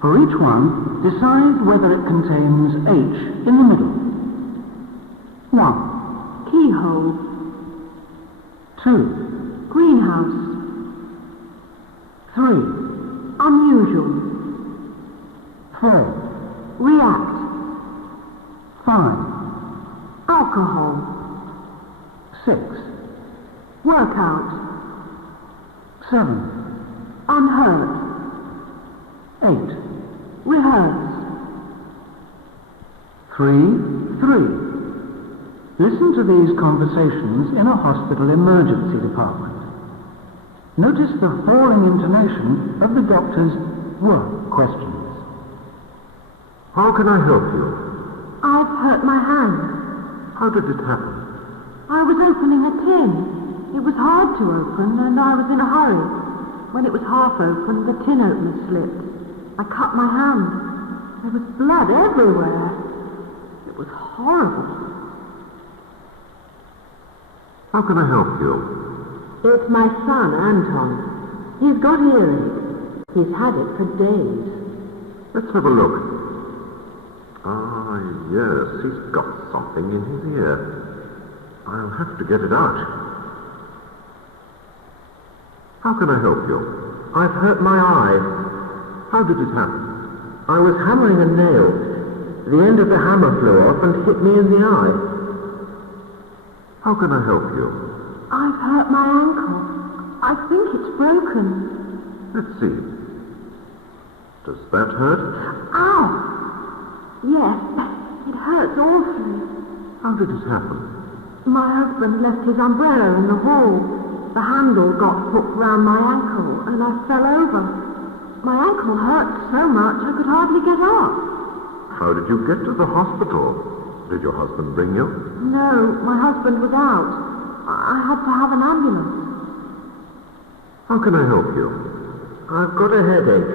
For each one, decide whether it contains H in the middle. 1. Keyhole. 2. Greenhouse. 3. Unusual. 4. React. 5. Alcohol. 6. Workout. 7. Unhurt. 8. Rehearse. 3-3. Listen to these conversations in a hospital emergency department. Notice the falling intonation of the doctor's work questions. How can I help you? I've hurt my hand. How did it happen? I was opening a tin. It was hard to open and I was in a hurry. When it was half open, the tin opener slipped. I cut my hand. There was blood everywhere. It was horrible. How can I help you? It's my son, Anton. He's got earache. He's had it for days. Let's have a look. Ah, yes, he's got something in his ear. I'll have to get it out. How can I help you? I've hurt my eye. How did it happen? I was hammering a nail. The end of the hammer flew off and hit me in the eye. How can I help you? I've hurt my ankle. I think it's broken. Let's see. Does that hurt? Ow! Yes, it hurts awfully. How did it happen? My husband left his umbrella in the hall. The handle got hooked round my ankle and I fell over. My ankle hurt so much I could hardly get up. How did you get to the hospital? Did your husband bring you? No, my husband was out. I had to have an ambulance. How can I help you? I've got a headache.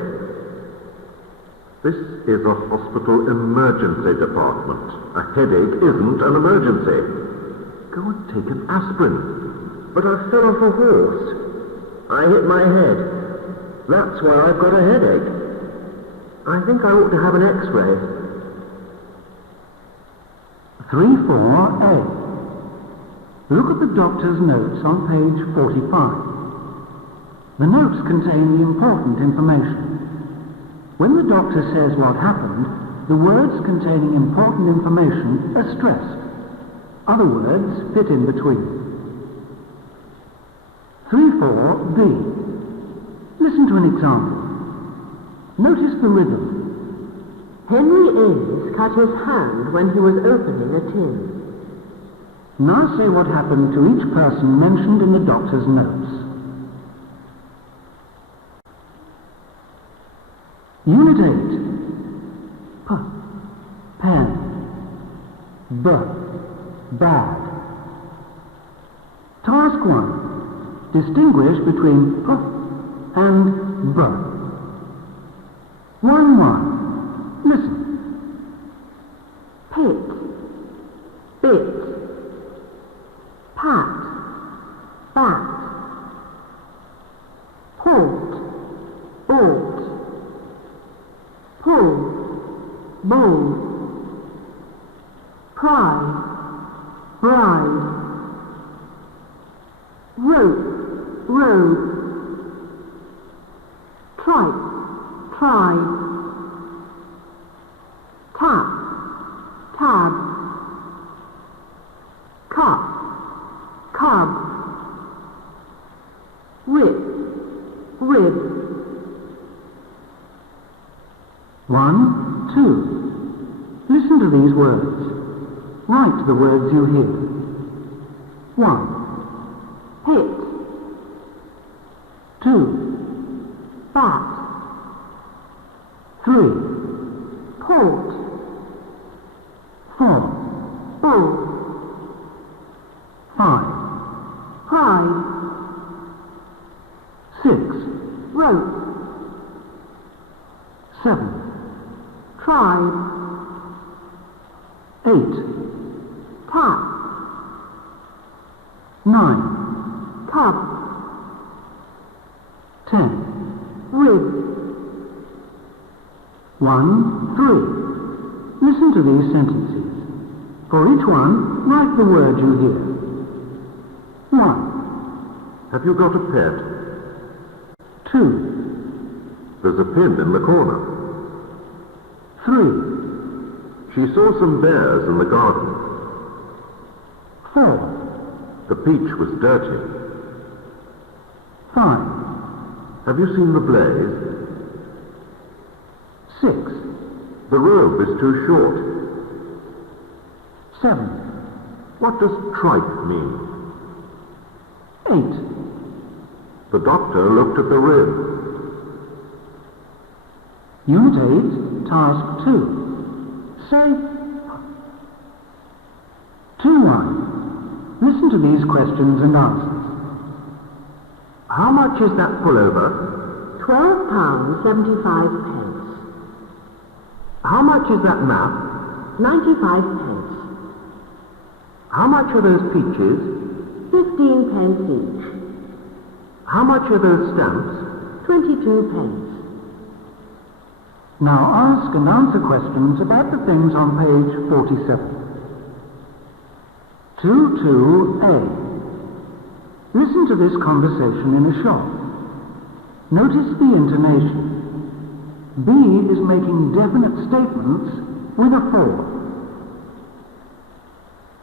This is a hospital emergency department. A headache isn't an emergency. Go and take an aspirin. But I fell off a horse. I hit my head. That's why I've got a headache. I think I ought to have an X-ray. 3-4A. Look at the doctor's notes on page 45. The notes contain the important information. When the doctor says what happened, the words containing important information are stressed. Other words fit in between. 3-4B. Listen to an example. Notice the rhythm. Henry Ames cut his hand when he was opening a tin. Now say what happened to each person mentioned in the doctor's notes. Unit 8. Pen. Bad. Task 1. Distinguish between P and B. 1-1. Listen. Pit. Bit. Pat. Bat. Port. Bought. Pull. Bull. Pride. Bride. Rope. Road. Tripe. Tribe. Tap. Tab. Cup. Cub. Rip. Rib. 1, 2. Listen to these words. Write the words you hear. 1. Hit. 2. Bat. 3. Port. 4. Bull. 5. Pride. 6. Rope. 7. Tribe. 8. Tap. 9. Cub. 10. Rib. 1, 3. Listen to these sentences. For each one, write the word you hear. 1. Have you got a pet? 2. There's a pin in the corner. 3. She saw some bears in the garden. 4. The peach was dirty. 5. Have you seen the blaze? 6. The robe is too short. 7. What does tripe mean? 8. The doctor looked at the rib. Unit 8, Task 2. Say 2-1. Listen to these questions and answers. How much is that pullover? £12.75. How much is that map? 95 How much are those peaches? pence. 15 pence each. How much are those stamps? 22 pence. Now ask and answer questions about the things on page 47. 22A. Listen to this conversation in a shop. Notice the intonation. B is making definite statements with a 4.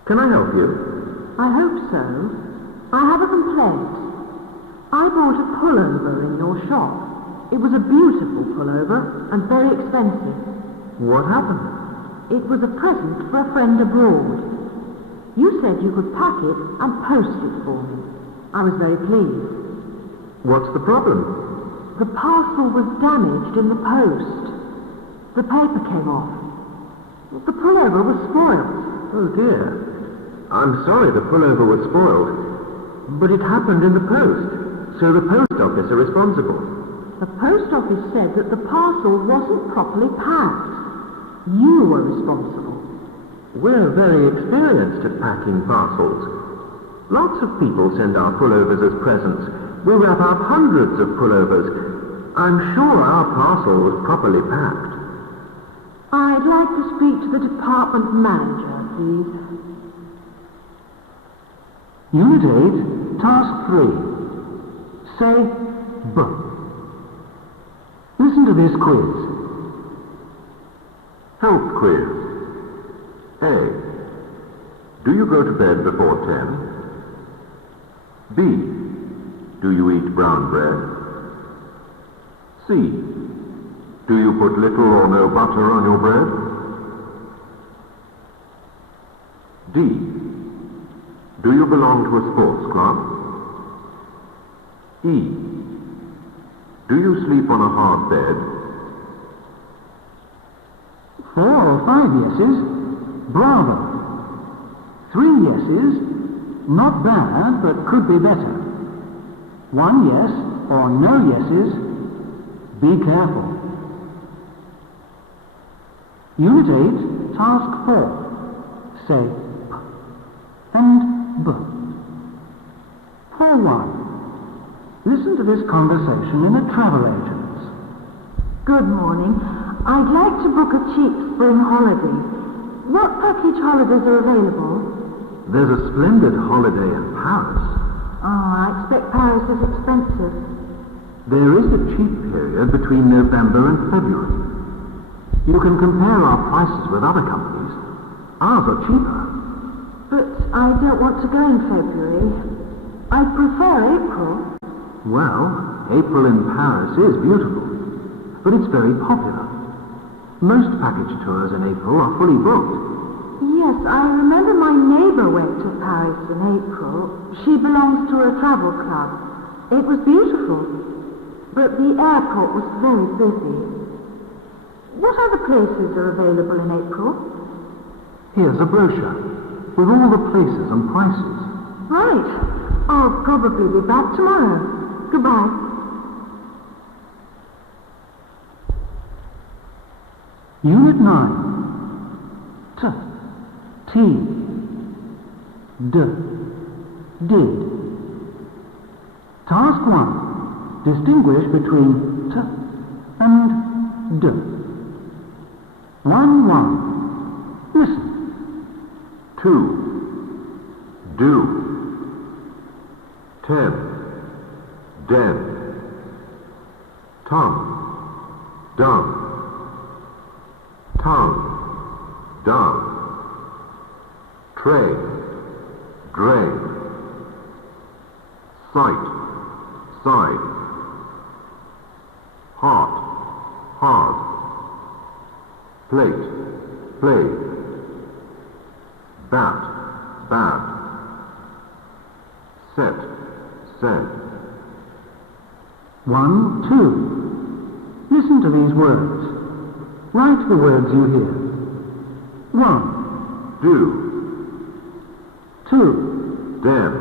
Can I help you? I hope so. I have a complaint. I bought a pullover in your shop. It was a beautiful pullover and very expensive. What happened? It was a present for a friend abroad. You said you could pack it and post it for me. I was very pleased. What's the problem? The parcel was damaged in the post. The paper came off. The pullover was spoiled. Oh dear. I'm sorry the pullover was spoiled, but it happened in the post, so the post office are responsible. The post office said that the parcel wasn't properly packed. You were responsible. We're very experienced at packing parcels. Lots of people send our pullovers as presents. We wrap up hundreds of pullovers. I'm sure our parcel was properly packed. I'd like to speak to the department manager, please. Unit 8, Task 3. Say B. Listen to this quiz. Health quiz. A. Do you go to bed before 10? B. Do you eat brown bread? C. Do you put little or no butter on your bread? D. Do you belong to a sports club? E. Do you sleep on a hard bed? 4 or 5 yeses. Bravo. 3 yeses. Not bad, but could be better. 1 yes or no yeses. Be careful. Unit 8, Task 4. Say P and B. For 1. Listen to this conversation in a travel agent's. Good morning. I'd like to book a cheap spring holiday. What package holidays are available? There's a splendid holiday in Paris. Oh, I expect Paris is expensive. There is a cheap period between November and February. You can compare our prices with other companies. Ours are cheaper. But I don't want to go in February. I prefer April. Well, April in Paris is beautiful, but it's very popular. Most package tours in April are fully booked. Yes, I remember my neighbour went to Paris in April. She belongs to a travel club. It was beautiful, but the airport was very busy. What other places are available in April? Here's a brochure with all the places and prices. Right. I'll probably be back tomorrow. Goodbye. Unit 9. T. T. D. Did. Task 1. Distinguish between T and D. 1. Listen. 2. Do. 10. Den. Tongue. Dung. Tongue. Dung. Train. Drain. Sight. Side. Heart. Hard. Plate. Plate. Bat. Bad. Set. Said. 1, 2. Listen to these words. Write the words you hear. 1, Do. 2, Den.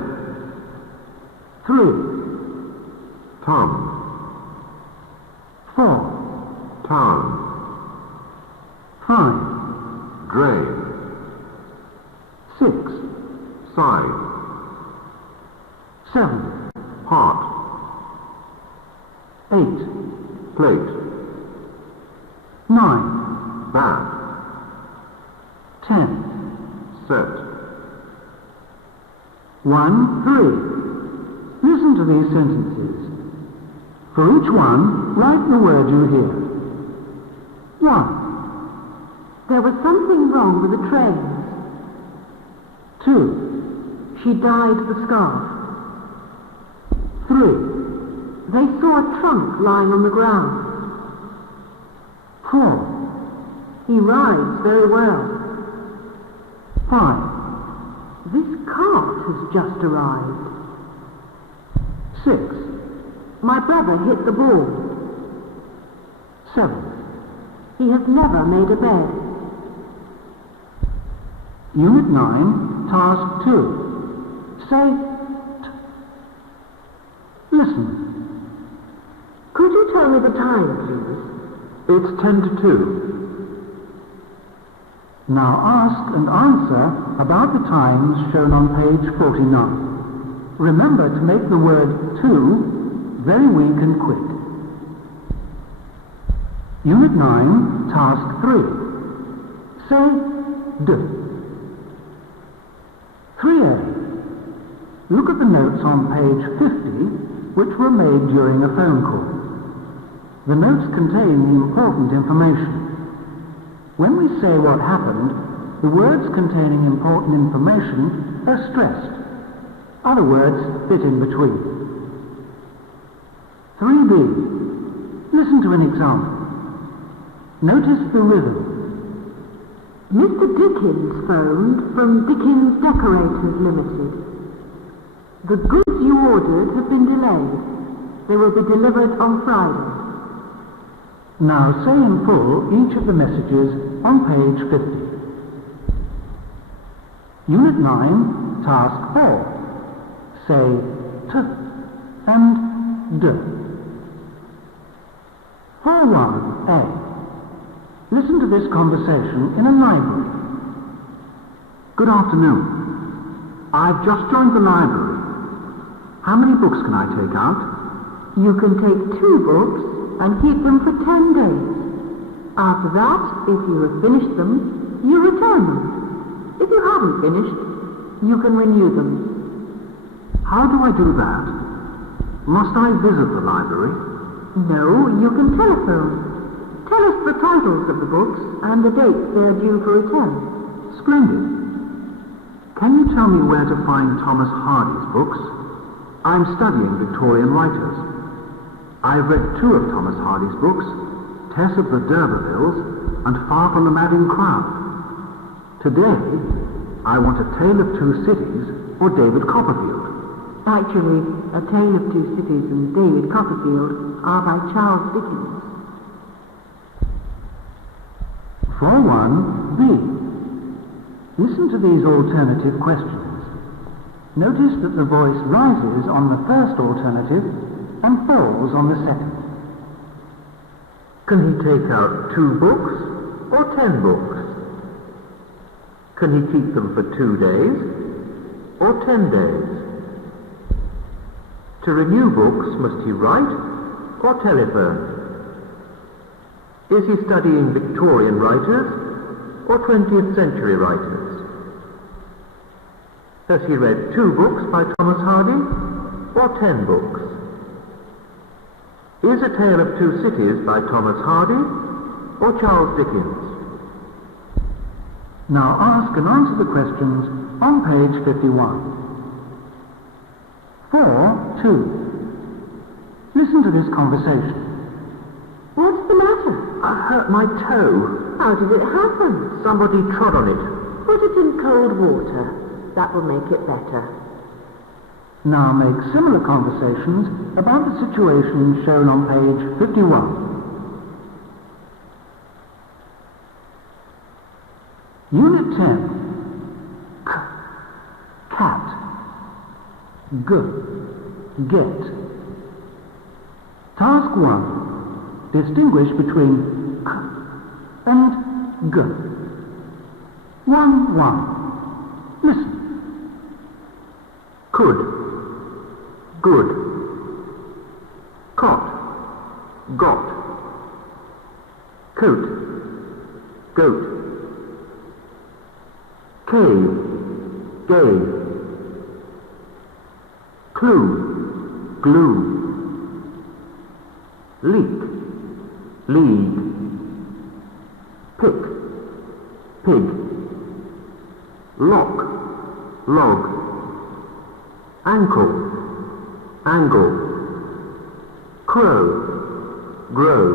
3, Tum. 4, Tongue. 5, Drain. 6, Side. 7, Pot. 8. Plate. 9. Bath. 10. Set. 1, 3. Listen to these sentences. For each one, write the word you hear. 1. There was something wrong with the trains. 2. She dyed the scarf. 3. They saw a trunk lying on the ground. 4. He rides very well. 5. This cart has just arrived. 6. My brother hit the ball. 7. He has never made a bed. Unit 9, Task 2. Say t. Listen. Could you tell me the time, please? It's 10 to 2. Now ask and answer about the times shown on page 49. Remember to make the word to very weak and quick. Unit 9, Task 3. Say d. 3A. Look at the notes on page 50 which were made during a phone call. The notes contain the important information. When we say what happened, the words containing important information are stressed. Other words fit in between. 3B. Listen to an example. Notice the rhythm. Mr. Dickens phoned from Dickens Decorators Limited. The goods you ordered have been delayed. They will be delivered on Friday. Now say in full each of the messages on page 50. Unit 9, Task 4. Say t and d. 4.1a. Listen to this conversation in a library. Good afternoon. I've just joined the library. How many books can I take out? You can take 2 books and keep them for 10 days. After that, if you have finished them, you return them. If you haven't finished, you can renew them. How do I do that? Must I visit the library? No, you can telephone. Tell us the titles of the books and the dates they are due for return. Splendid. Can you tell me where to find Thomas Hardy's books? I'm studying Victorian writers. I've read 2 of Thomas Hardy's books, Tess of the D'Urbervilles and Far from the Madding Crowd. Today, I want A Tale of Two Cities or David Copperfield. Actually, A Tale of Two Cities and David Copperfield are by Charles Dickens. 4.1b. Listen to these alternative questions. Notice that the voice rises on the first alternative and falls on the second. Can he take out 2 books or 10 books? Can he keep them for 2 days or 10 days? To renew books, must he write or telephone? Is he studying Victorian writers or 20th century writers? Has he read 2 books by Thomas Hardy or 10 books? Is A Tale of Two Cities by Thomas Hardy or Charles Dickens? Now ask and answer the questions on page 51. 4.2. Listen to this conversation. What's the matter? I hurt my toe. How did it happen? Somebody trod on it. Put it in cold water. That will make it better. Now make similar conversations about the situation shown on page 51. Unit 10. K. Cat. G. Get. Task 1. Distinguish between k and g. 1.1. Listen. Could. Good. Cot. got. Coat, goat. Cave, gave. Clue, glue. Leak, league. Pick, pig. Lock, log. Ankle, angle. Crow, grow.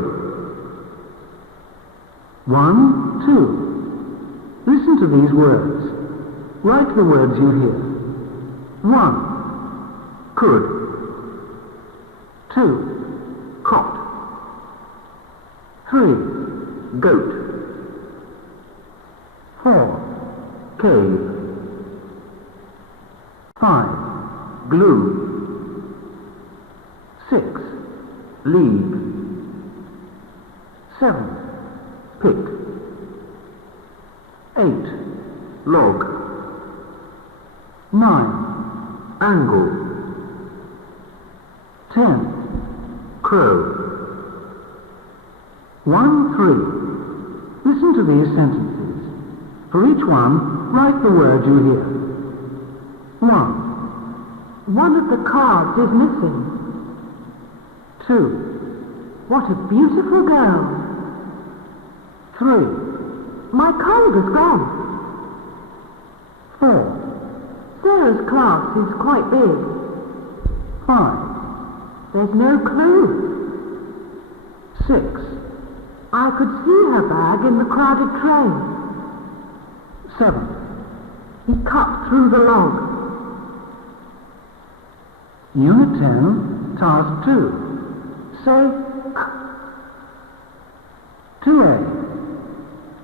1, 2. Listen to these words. Write the words you hear. 1. Could. 2. Cot. 3. Goat. 4. Cave. 5. Glue. 6. League. 7. Pick. 8. Log. 9. Angle. 10. Crow. 1, 3. Listen to these sentences. For each one, write the word you hear. 1. One of the cards is missing. 2. What a beautiful girl. 3. My cold is gone. 4. Sarah's class is quite big. 5. There's no clue. 6. I could see her bag in the crowded train. 7. He cut through the log. Unit 10, Task 2. Say k. 2A.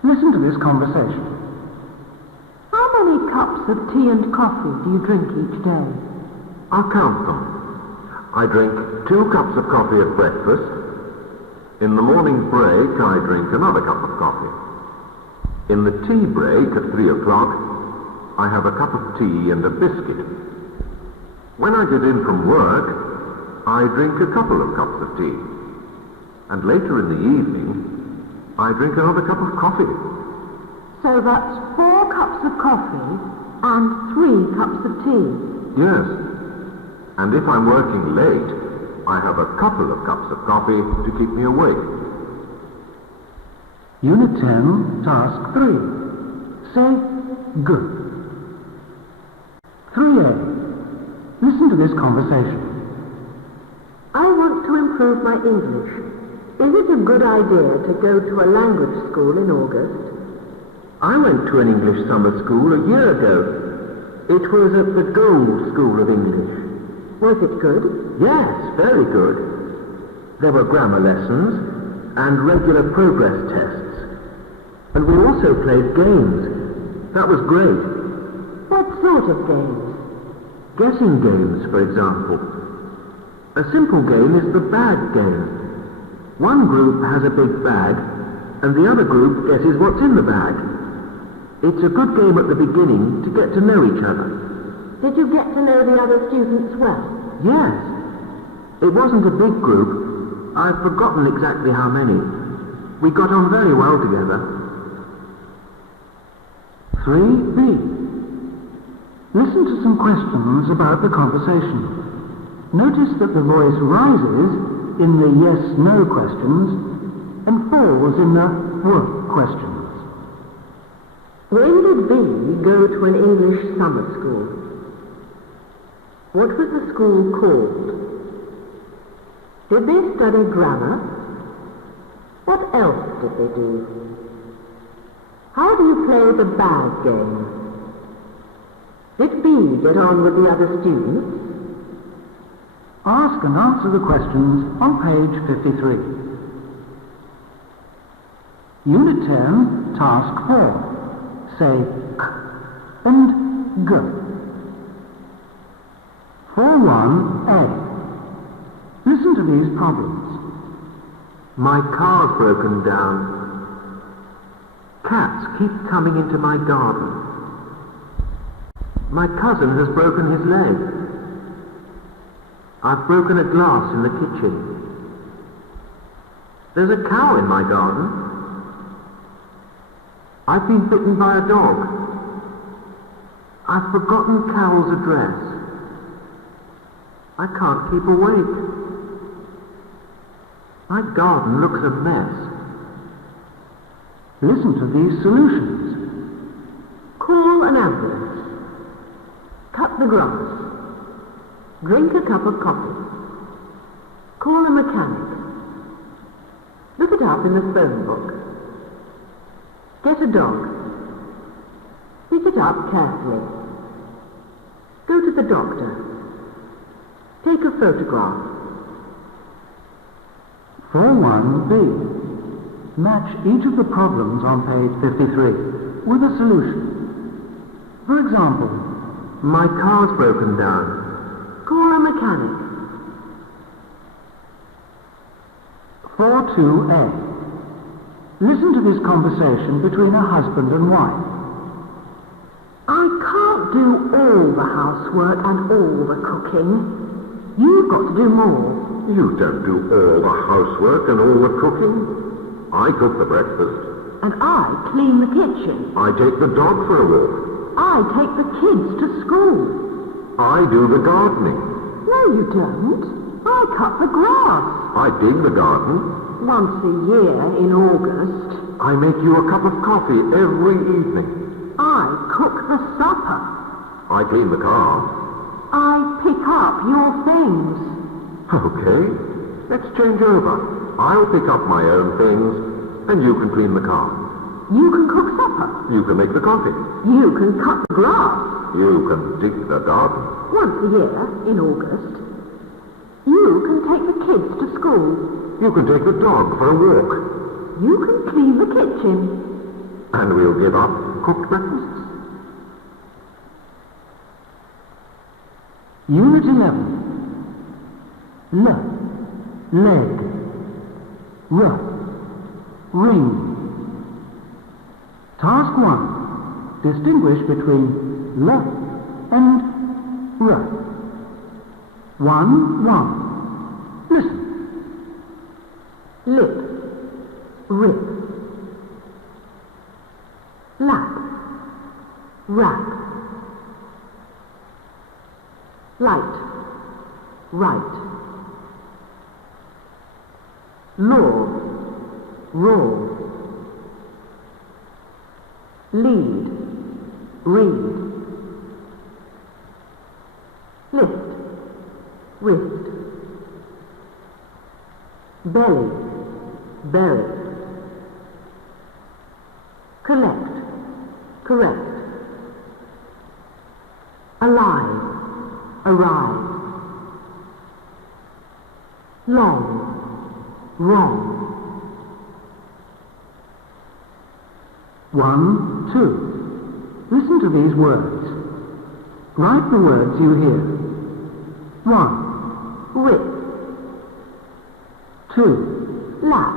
Listen to this conversation. How many cups of tea and coffee do you drink each day? I'll count them. I drink 2 cups of coffee at breakfast. In the morning break, I drink another cup of coffee. In the tea break at 3 o'clock, I have a cup of tea and a biscuit. When I get in from work, I drink a couple of cups of tea. And later in the evening, I drink another cup of coffee. So that's 4 cups of coffee and 3 cups of tea. Yes. And if I'm working late, I have a couple of cups of coffee to keep me awake. Unit 10, Task 3. Say good. 3A. Listen to this conversation. I want to improve my English. Is it a good idea to go to a language school in August? I went to an English summer school a year ago. It was at the Gold School of English. Was it good? Yes, very good. There were grammar lessons and regular progress tests. And we also played games. That was great. What sort of games? Guessing games, for example. A simple game is the bag game. One group has a big bag, and the other group guesses what's in the bag. It's a good game at the beginning to get to know each other. Did you get to know the other students well? Yes. It wasn't a big group. I've forgotten exactly how many. We got on very well together. 3B. Listen to some questions about the conversation. Notice that the voice rises in the yes-no questions and falls in the what questions. When did B go to an English summer school? What was the school called? Did they study grammar? What else did they do? How do you play the bag game? Did B get on with the other students? Ask and answer the questions on page 53. Unit 10, Task 4. Say k and g. 4.1a. Listen to these problems. My car's broken down. Cats keep coming into my garden. My cousin has broken his leg. I've broken a glass in the kitchen. There's a cow in my garden. I've been bitten by a dog. I've forgotten Carol's address. I can't keep awake. My garden looks a mess. Listen to these solutions. Call an ambulance. Cut the grass. Drink a cup of coffee. Call a mechanic. Look it up in the phone book. Get a dog. Pick it up carefully. Go to the doctor. Take a photograph. 4.1b. Match each of the problems on page 53 with a solution. For example, My car's broken down. Call a mechanic. 4.2a. Listen to this conversation between a husband and wife. I can't do all the housework and all the cooking. You've got to do more. You don't do all the housework and all the cooking. I cook the breakfast. And I clean the kitchen. I take the dog for a walk. I take the kids to school. I do the gardening. No, you don't. I cut the grass. I dig the garden. Once a year in August. I make you a cup of coffee every evening. I cook the supper. I clean the car. I pick up your things. Okay, let's change over. I'll pick up my own things, and you can clean the car. You can cook supper. You can make the coffee. You can cut the grass. You can dig the garden. Once a year in August. You can take the kids to school. You can take the dog for a walk. You can clean the kitchen. And we'll give up cooked breakfasts. Unit 11. Leg. Ring. Task 1. Distinguish between L and R. 1. Listen. Lip. Rip. Lap. Wrap. Light. Right. Law. Raw. Lead. Read. Lift. Wrist. Belly. Berry. Collect. Correct. Alive. Arrive. Long. Wrong. 1, 2. Listen to these words. Write the words you hear. 1. Whip. 2. Lap.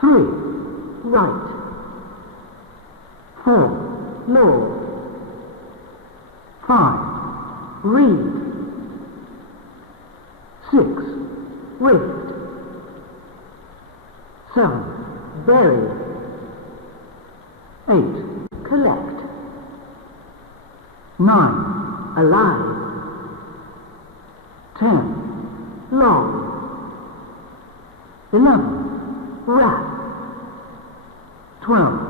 3. Right. 4. Law. 5. Read. 6. Wrist. 7. Bury. 8. Collect. 9. Alive. 10. Long. 11. Wrap. 12.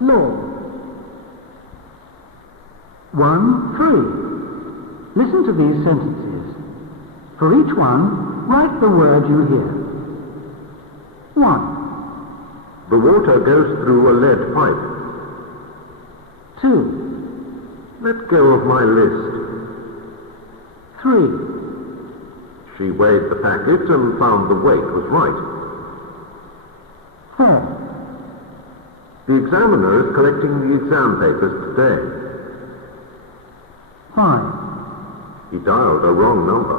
Law. 1, 3. Listen to these sentences. For each one, write the word you hear. 1. The water goes through a lead pipe. 2. Let go of my list. 3. She weighed the packet and found the weight was right. 4. The examiner is collecting the exam papers today. 5. He dialed a wrong number.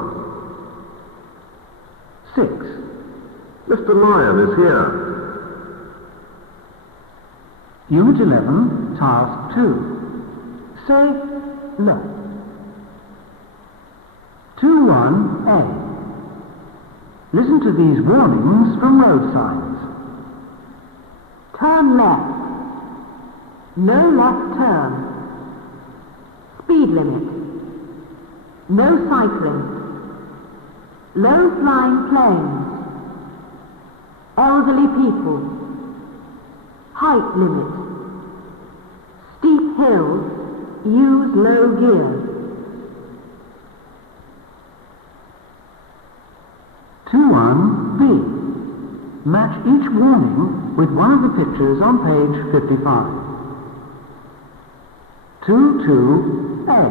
6. Mr. Lyon is here. Unit 11, Task 2. Say L. 2.1a. Listen to these warnings from road signs. Turn left. No left turn. Speed limit. No cycling. Low flying planes. Elderly people. Height limit. Steep hills. Use low gear. 2.1b. Match each warning with one of the pictures on page 55. 2.2a.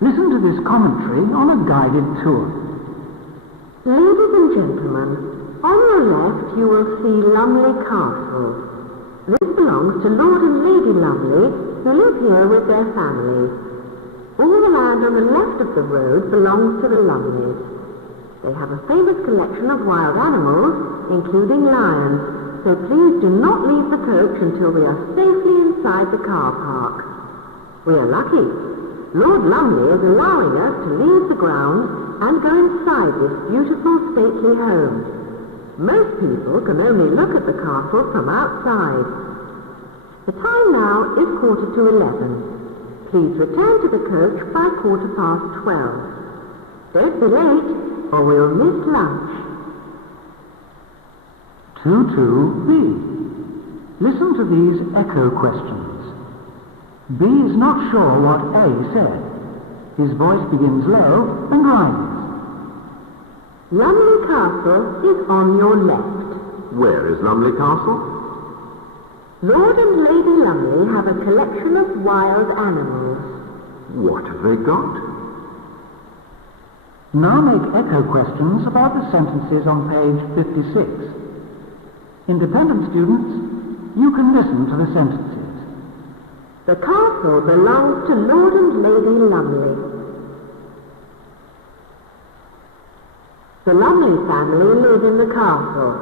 Listen to this commentary on a guided tour. Ladies and gentlemen, on your left you will see Lumley Castle. This belongs to Lord and Lady Lumley, who live here with their families. All the land on the left of the road belongs to the Lumleys. They have a famous collection of wild animals, including lions, so please do not leave the coach until we are safely inside the car park. We are lucky. Lord Lumley is allowing us to leave the grounds and go inside this beautiful, stately home. Most people can only look at the castle from outside. The time now is 11:15. Please return to the coach by 12:15. Don't be late, or we'll miss lunch. 2.2b. Listen to these echo questions. B is not sure what A said. His voice begins low and rises. Lumley Castle is on your left. Where is Lumley Castle? Lord and Lady Lumley have a collection of wild animals. What have they got? Now make echo questions about the sentences on page 56. Independent students, you can listen to the sentences. The castle belongs to Lord and Lady Lumley. The Lumley family live in the castle.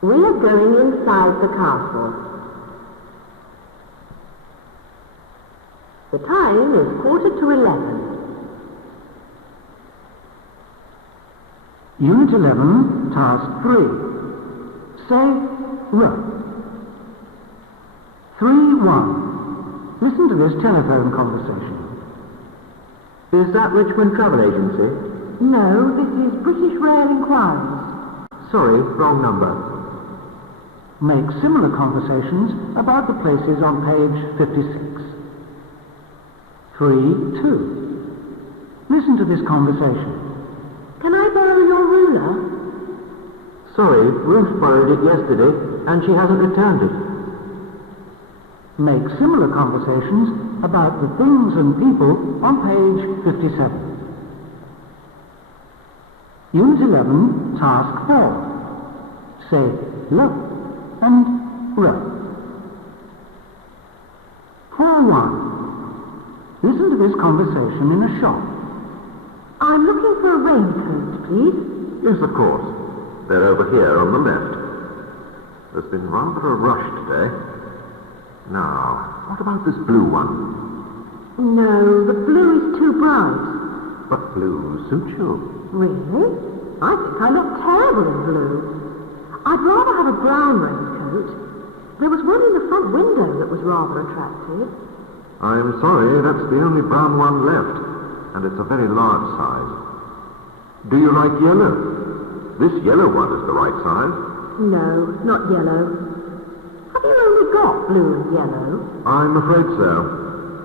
We are going inside the castle. The time is 11:15. Unit 11, Task 3. Say, R. 3.1. Listen to this telephone conversation. Is that Richmond Travel Agency? No, this is British Rail Inquiries. Sorry, wrong number. Make similar conversations about the places on page 56. 3.2. Listen to this conversation. Can I borrow your ruler? Sorry, Ruth borrowed it yesterday, and she hasn't returned it. Make similar conversations about the things and people on page 57. Unit 11, Task 4. Say, look, and R. 4.1. Listen to this conversation in a shop. I'm looking for a raincoat, please. Yes, of course. They're over here on the left. There's been rather a rush today. Now, what about this blue one? No, the blue is too bright. But blue suits you. Really? I think I look terrible in blue. I'd rather have a brown raincoat. There was one in the front window that was rather attractive. I'm sorry, that's the only brown one left, and it's a very large size. Do you like yellow? This yellow one is the right size. No, not yellow. Have you only got blue and yellow? I'm afraid so.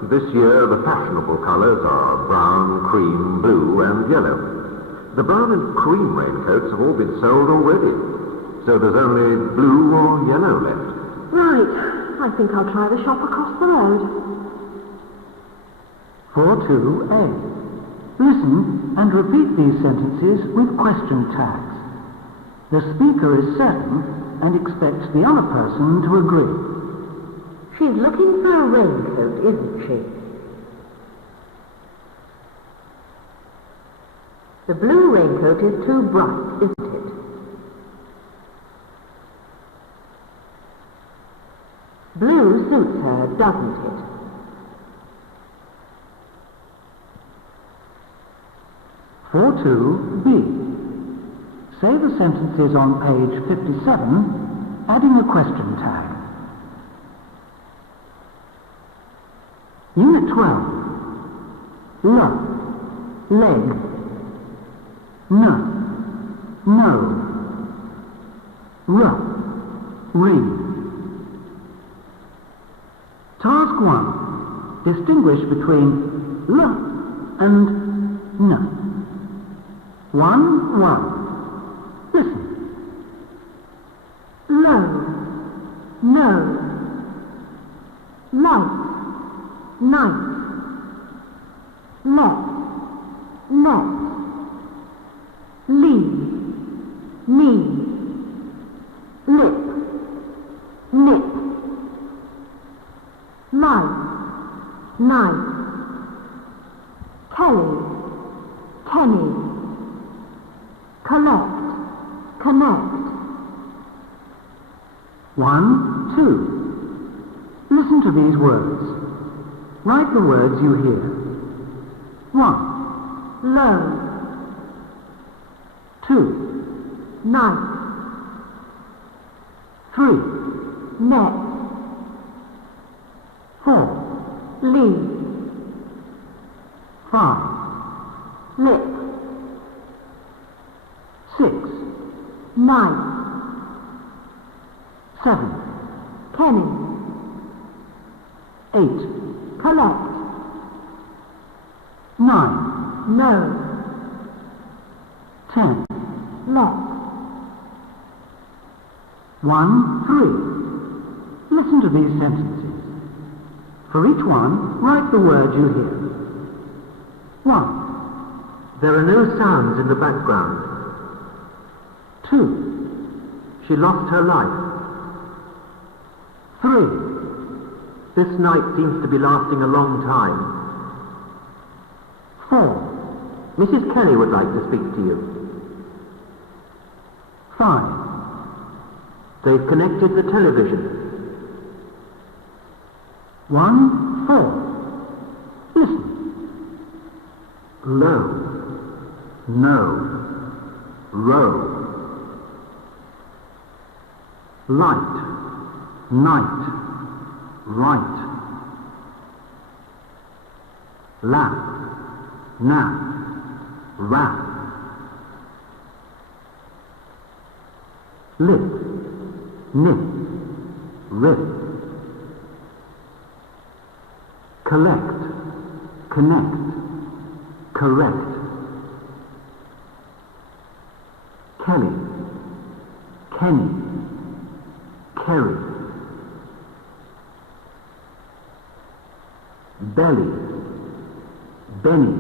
This year the fashionable colours are brown, cream, blue and yellow. The brown and cream raincoats have all been sold already, so there's only blue or yellow left. Right. I think I'll try the shop across the road. 4.2a. Listen and repeat these sentences with question tags. The speaker is certain and expects the other person to agree. She's looking for a raincoat, isn't she? The blue raincoat is too bright, isn't it? Blue suits her, doesn't it? 4.2b. Say the sentences on page 57, adding a question tag. Unit 12. Leg. No. Read. Task 1. Distinguish between L and N. 1. Listen. Low. No. Light. Night. Let. Leave. Knee. Lip. Nip. Light. Night. Kelly. Kenny. Collect. Connect. 1, 2. Listen to these words. Write the words you hear. 1. Low. 2. Night. 3. Net. 4. Leave. 5. Lip. 6. Night. 7. Kenny. 8. Collect. 9. No. 10. Let. 1, 3. Listen to these sentences. For each one, write the word you hear. 1. There are no sounds in the background. 2. She lost her life. 3. This night seems to be lasting a long time. 4. Mrs. Kelly would like to speak to you. 5. They've connected the television. 1, 4. Listen. Low. No. Row. Light. Night. Right. Lap. Nap. Rap. Lip. Nip. Rip. Collect. Connect. Correct. Kelly. Kenny. Kerry. Belly. Benny.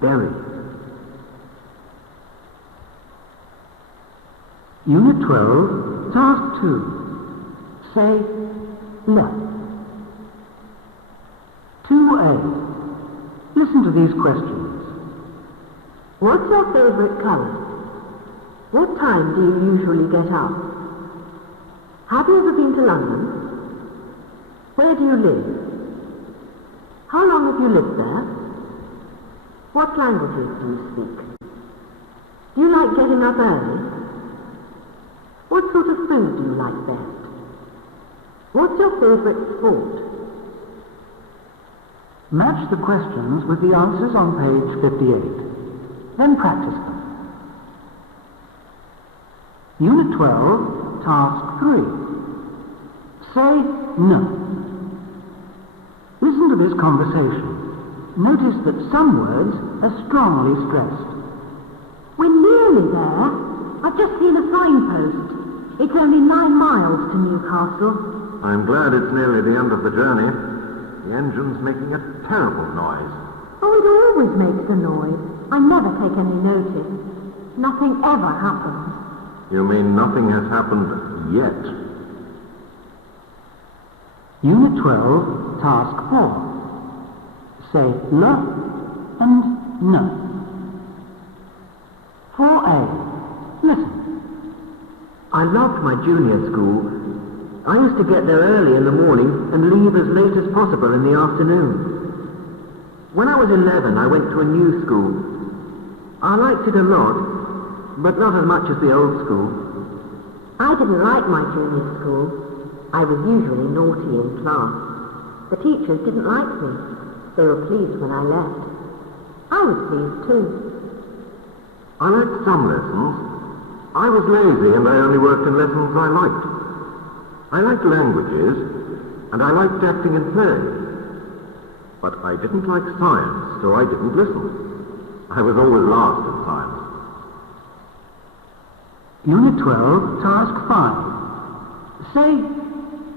Berry. Unit 12, Task 2. Say no. 2A. Listen to these questions. What's your favourite colour? What time do you usually get up? Have you ever been to London? Where do you live? How long have you lived there? What languages do you speak? Do you like getting up early? What sort of food do you like best? What's your favourite sport? Match the questions with the answers on page 58. Then practice them. Unit 12, Task 3. Say no. Listen to this conversation. Notice that some words are strongly stressed. We're nearly there. I've just seen a signpost. It's only 9 miles to Newcastle. I'm glad it's nearly the end of the journey. The engine's making a terrible noise. Oh, it always makes a noise. I never take any notice. Nothing ever happens. You mean nothing has happened yet? Unit 12, Task 4. Say no and no. 4A. Listen. I loved my junior school. I used to get there early in the morning and leave as late as possible in the afternoon. When I was 11, I went to a new school. I liked it a lot, but not as much as the old school. I didn't like my junior school. I was usually naughty in class. The teachers didn't like me. They were pleased when I left. I was pleased too. I liked some lessons. I was lazy and I only worked in lessons I liked. I liked languages, and I liked acting and playing. But I didn't like science, so I didn't listen. I was always last in science. Unit 12, Task 5. Say,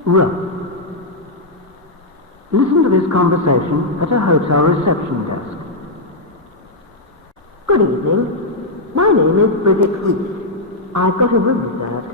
row. Listen to this conversation at a hotel reception desk. Good evening. My name is Bridget Reese. I've got a room reserved.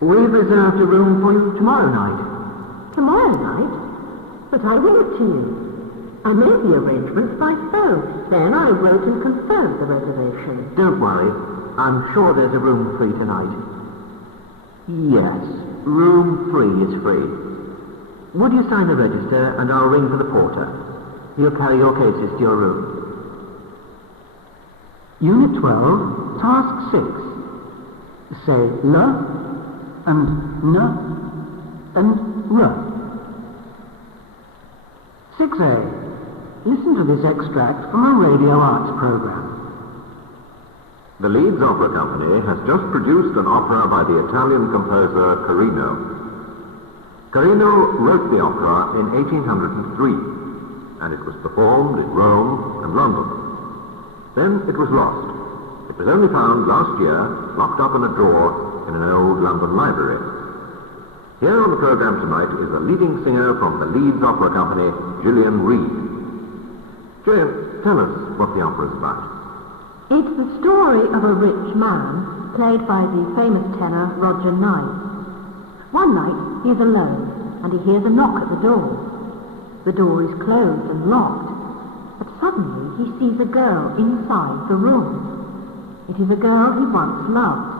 We've reserved a room for you tomorrow night. Tomorrow night? But I wrote to you. I made the arrangements by phone. Then I wrote and confirmed the reservation. Don't worry. I'm sure there's a room free tonight. Yes, room 3 is free. Would you sign the register and I'll ring for the porter. He'll carry your cases to your room. Unit 12, Task 6. Say le and ne and re. 6A. Listen to this extract from a radio arts program. The Leeds Opera Company has just produced an opera by the Italian composer Carino. Carino wrote the opera in 1803, and it was performed in Rome and London. Then it was lost. It was only found last year, locked up in a drawer in an old London library. Here on the program tonight is the leading singer from the Leeds Opera Company, Gillian Reid. Gillian, tell us what the opera is about. It's the story of a rich man, played by the famous tenor Roger Knight. One night, he's alone, and he hears a knock at the door. The door is closed and locked, but suddenly he sees a girl inside the room. It is a girl he once loved.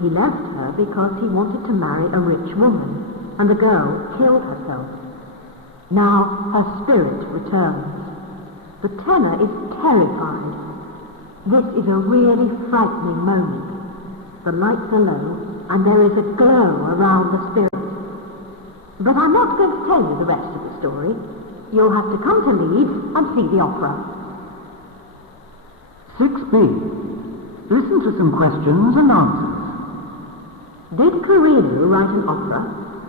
He left her because he wanted to marry a rich woman, and the girl killed herself. Now her spirit returns. The tenor is terrified. This is a really frightening moment. The lights are low, and there is a glow around the spirit. But I'm not going to tell you the rest of the story. You'll have to come to Leeds and see the opera. 6B. Listen to some questions and answers. Did Carino write an opera?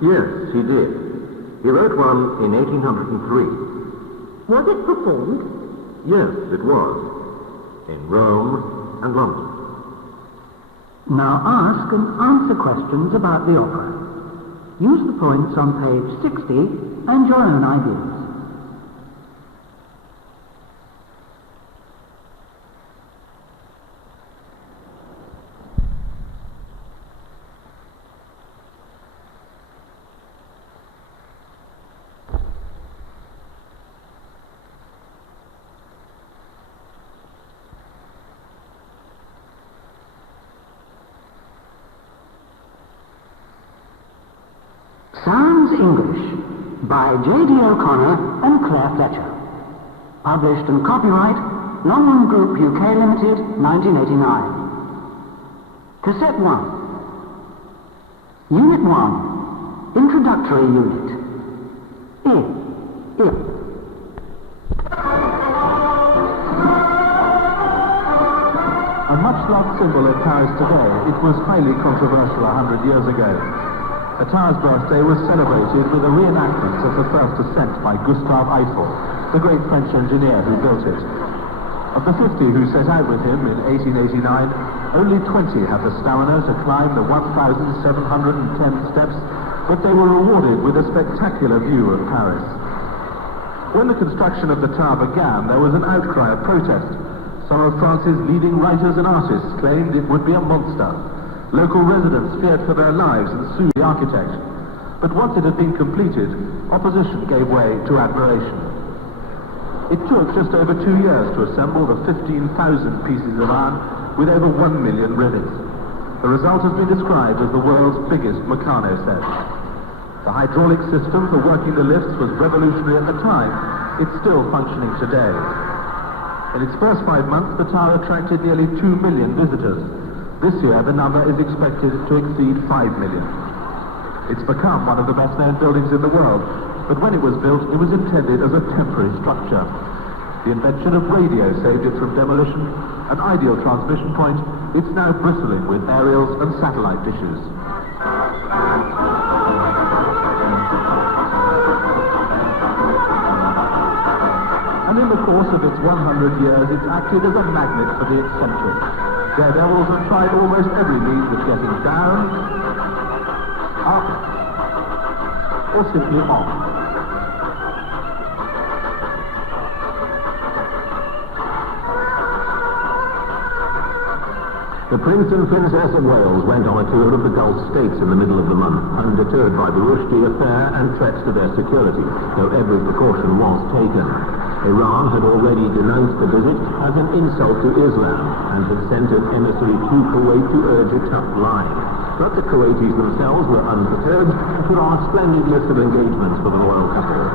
Yes, he did. He wrote one in 1803. Was it performed? Yes, it was. In Rome and London. Now ask and answer questions about the opera. Use the points on page 60 and your own ideas. Sounds English by J.D. O'Connor and Claire Fletcher. Published and copyright Longman Group UK Limited, 1989. Cassette 1. Unit 1. Introductory Unit. If. A much-loved symbol in Paris today, it was highly controversial 100 years ago. A tower's birthday was celebrated with a reenactment of the first ascent by Gustave Eiffel, the great French engineer who built it. Of the 50 who set out with him in 1889, only 20 had the stamina to climb the 1,710 steps, but they were rewarded with a spectacular view of Paris. When the construction of the tower began, there was an outcry of protest. Some of France's leading writers and artists claimed it would be a monster. Local residents feared for their lives and sued the architect. But once it had been completed, opposition gave way to admiration. It took just over 2 years to assemble the 15,000 pieces of iron with over 1 million rivets. The result has been described as the world's biggest Meccano set. The hydraulic system for working the lifts was revolutionary at the time. It's still functioning today. In its first 5 months, the tower attracted nearly 2 million visitors. This year, the number is expected to exceed 5 million. It's become one of the best-known buildings in the world, but when it was built, it was intended as a temporary structure. The invention of radio saved it from demolition, an ideal transmission point. It's now bristling with aerials and satellite dishes. And in the course of its 100 years, it's acted as a magnet for the eccentric. Daredevils have tried almost every means of getting down, up, or simply off. The Prince and Princess of Wales went on a tour of the Gulf states in the middle of the month, undeterred by the Rushdie affair and threats to their security, though every precaution was taken. Iran had already denounced the visit as an insult to Islam and had sent an emissary to Kuwait to urge a tough line. But the Kuwaitis themselves were unperturbed and put on a splendid list of engagements for the royal couple.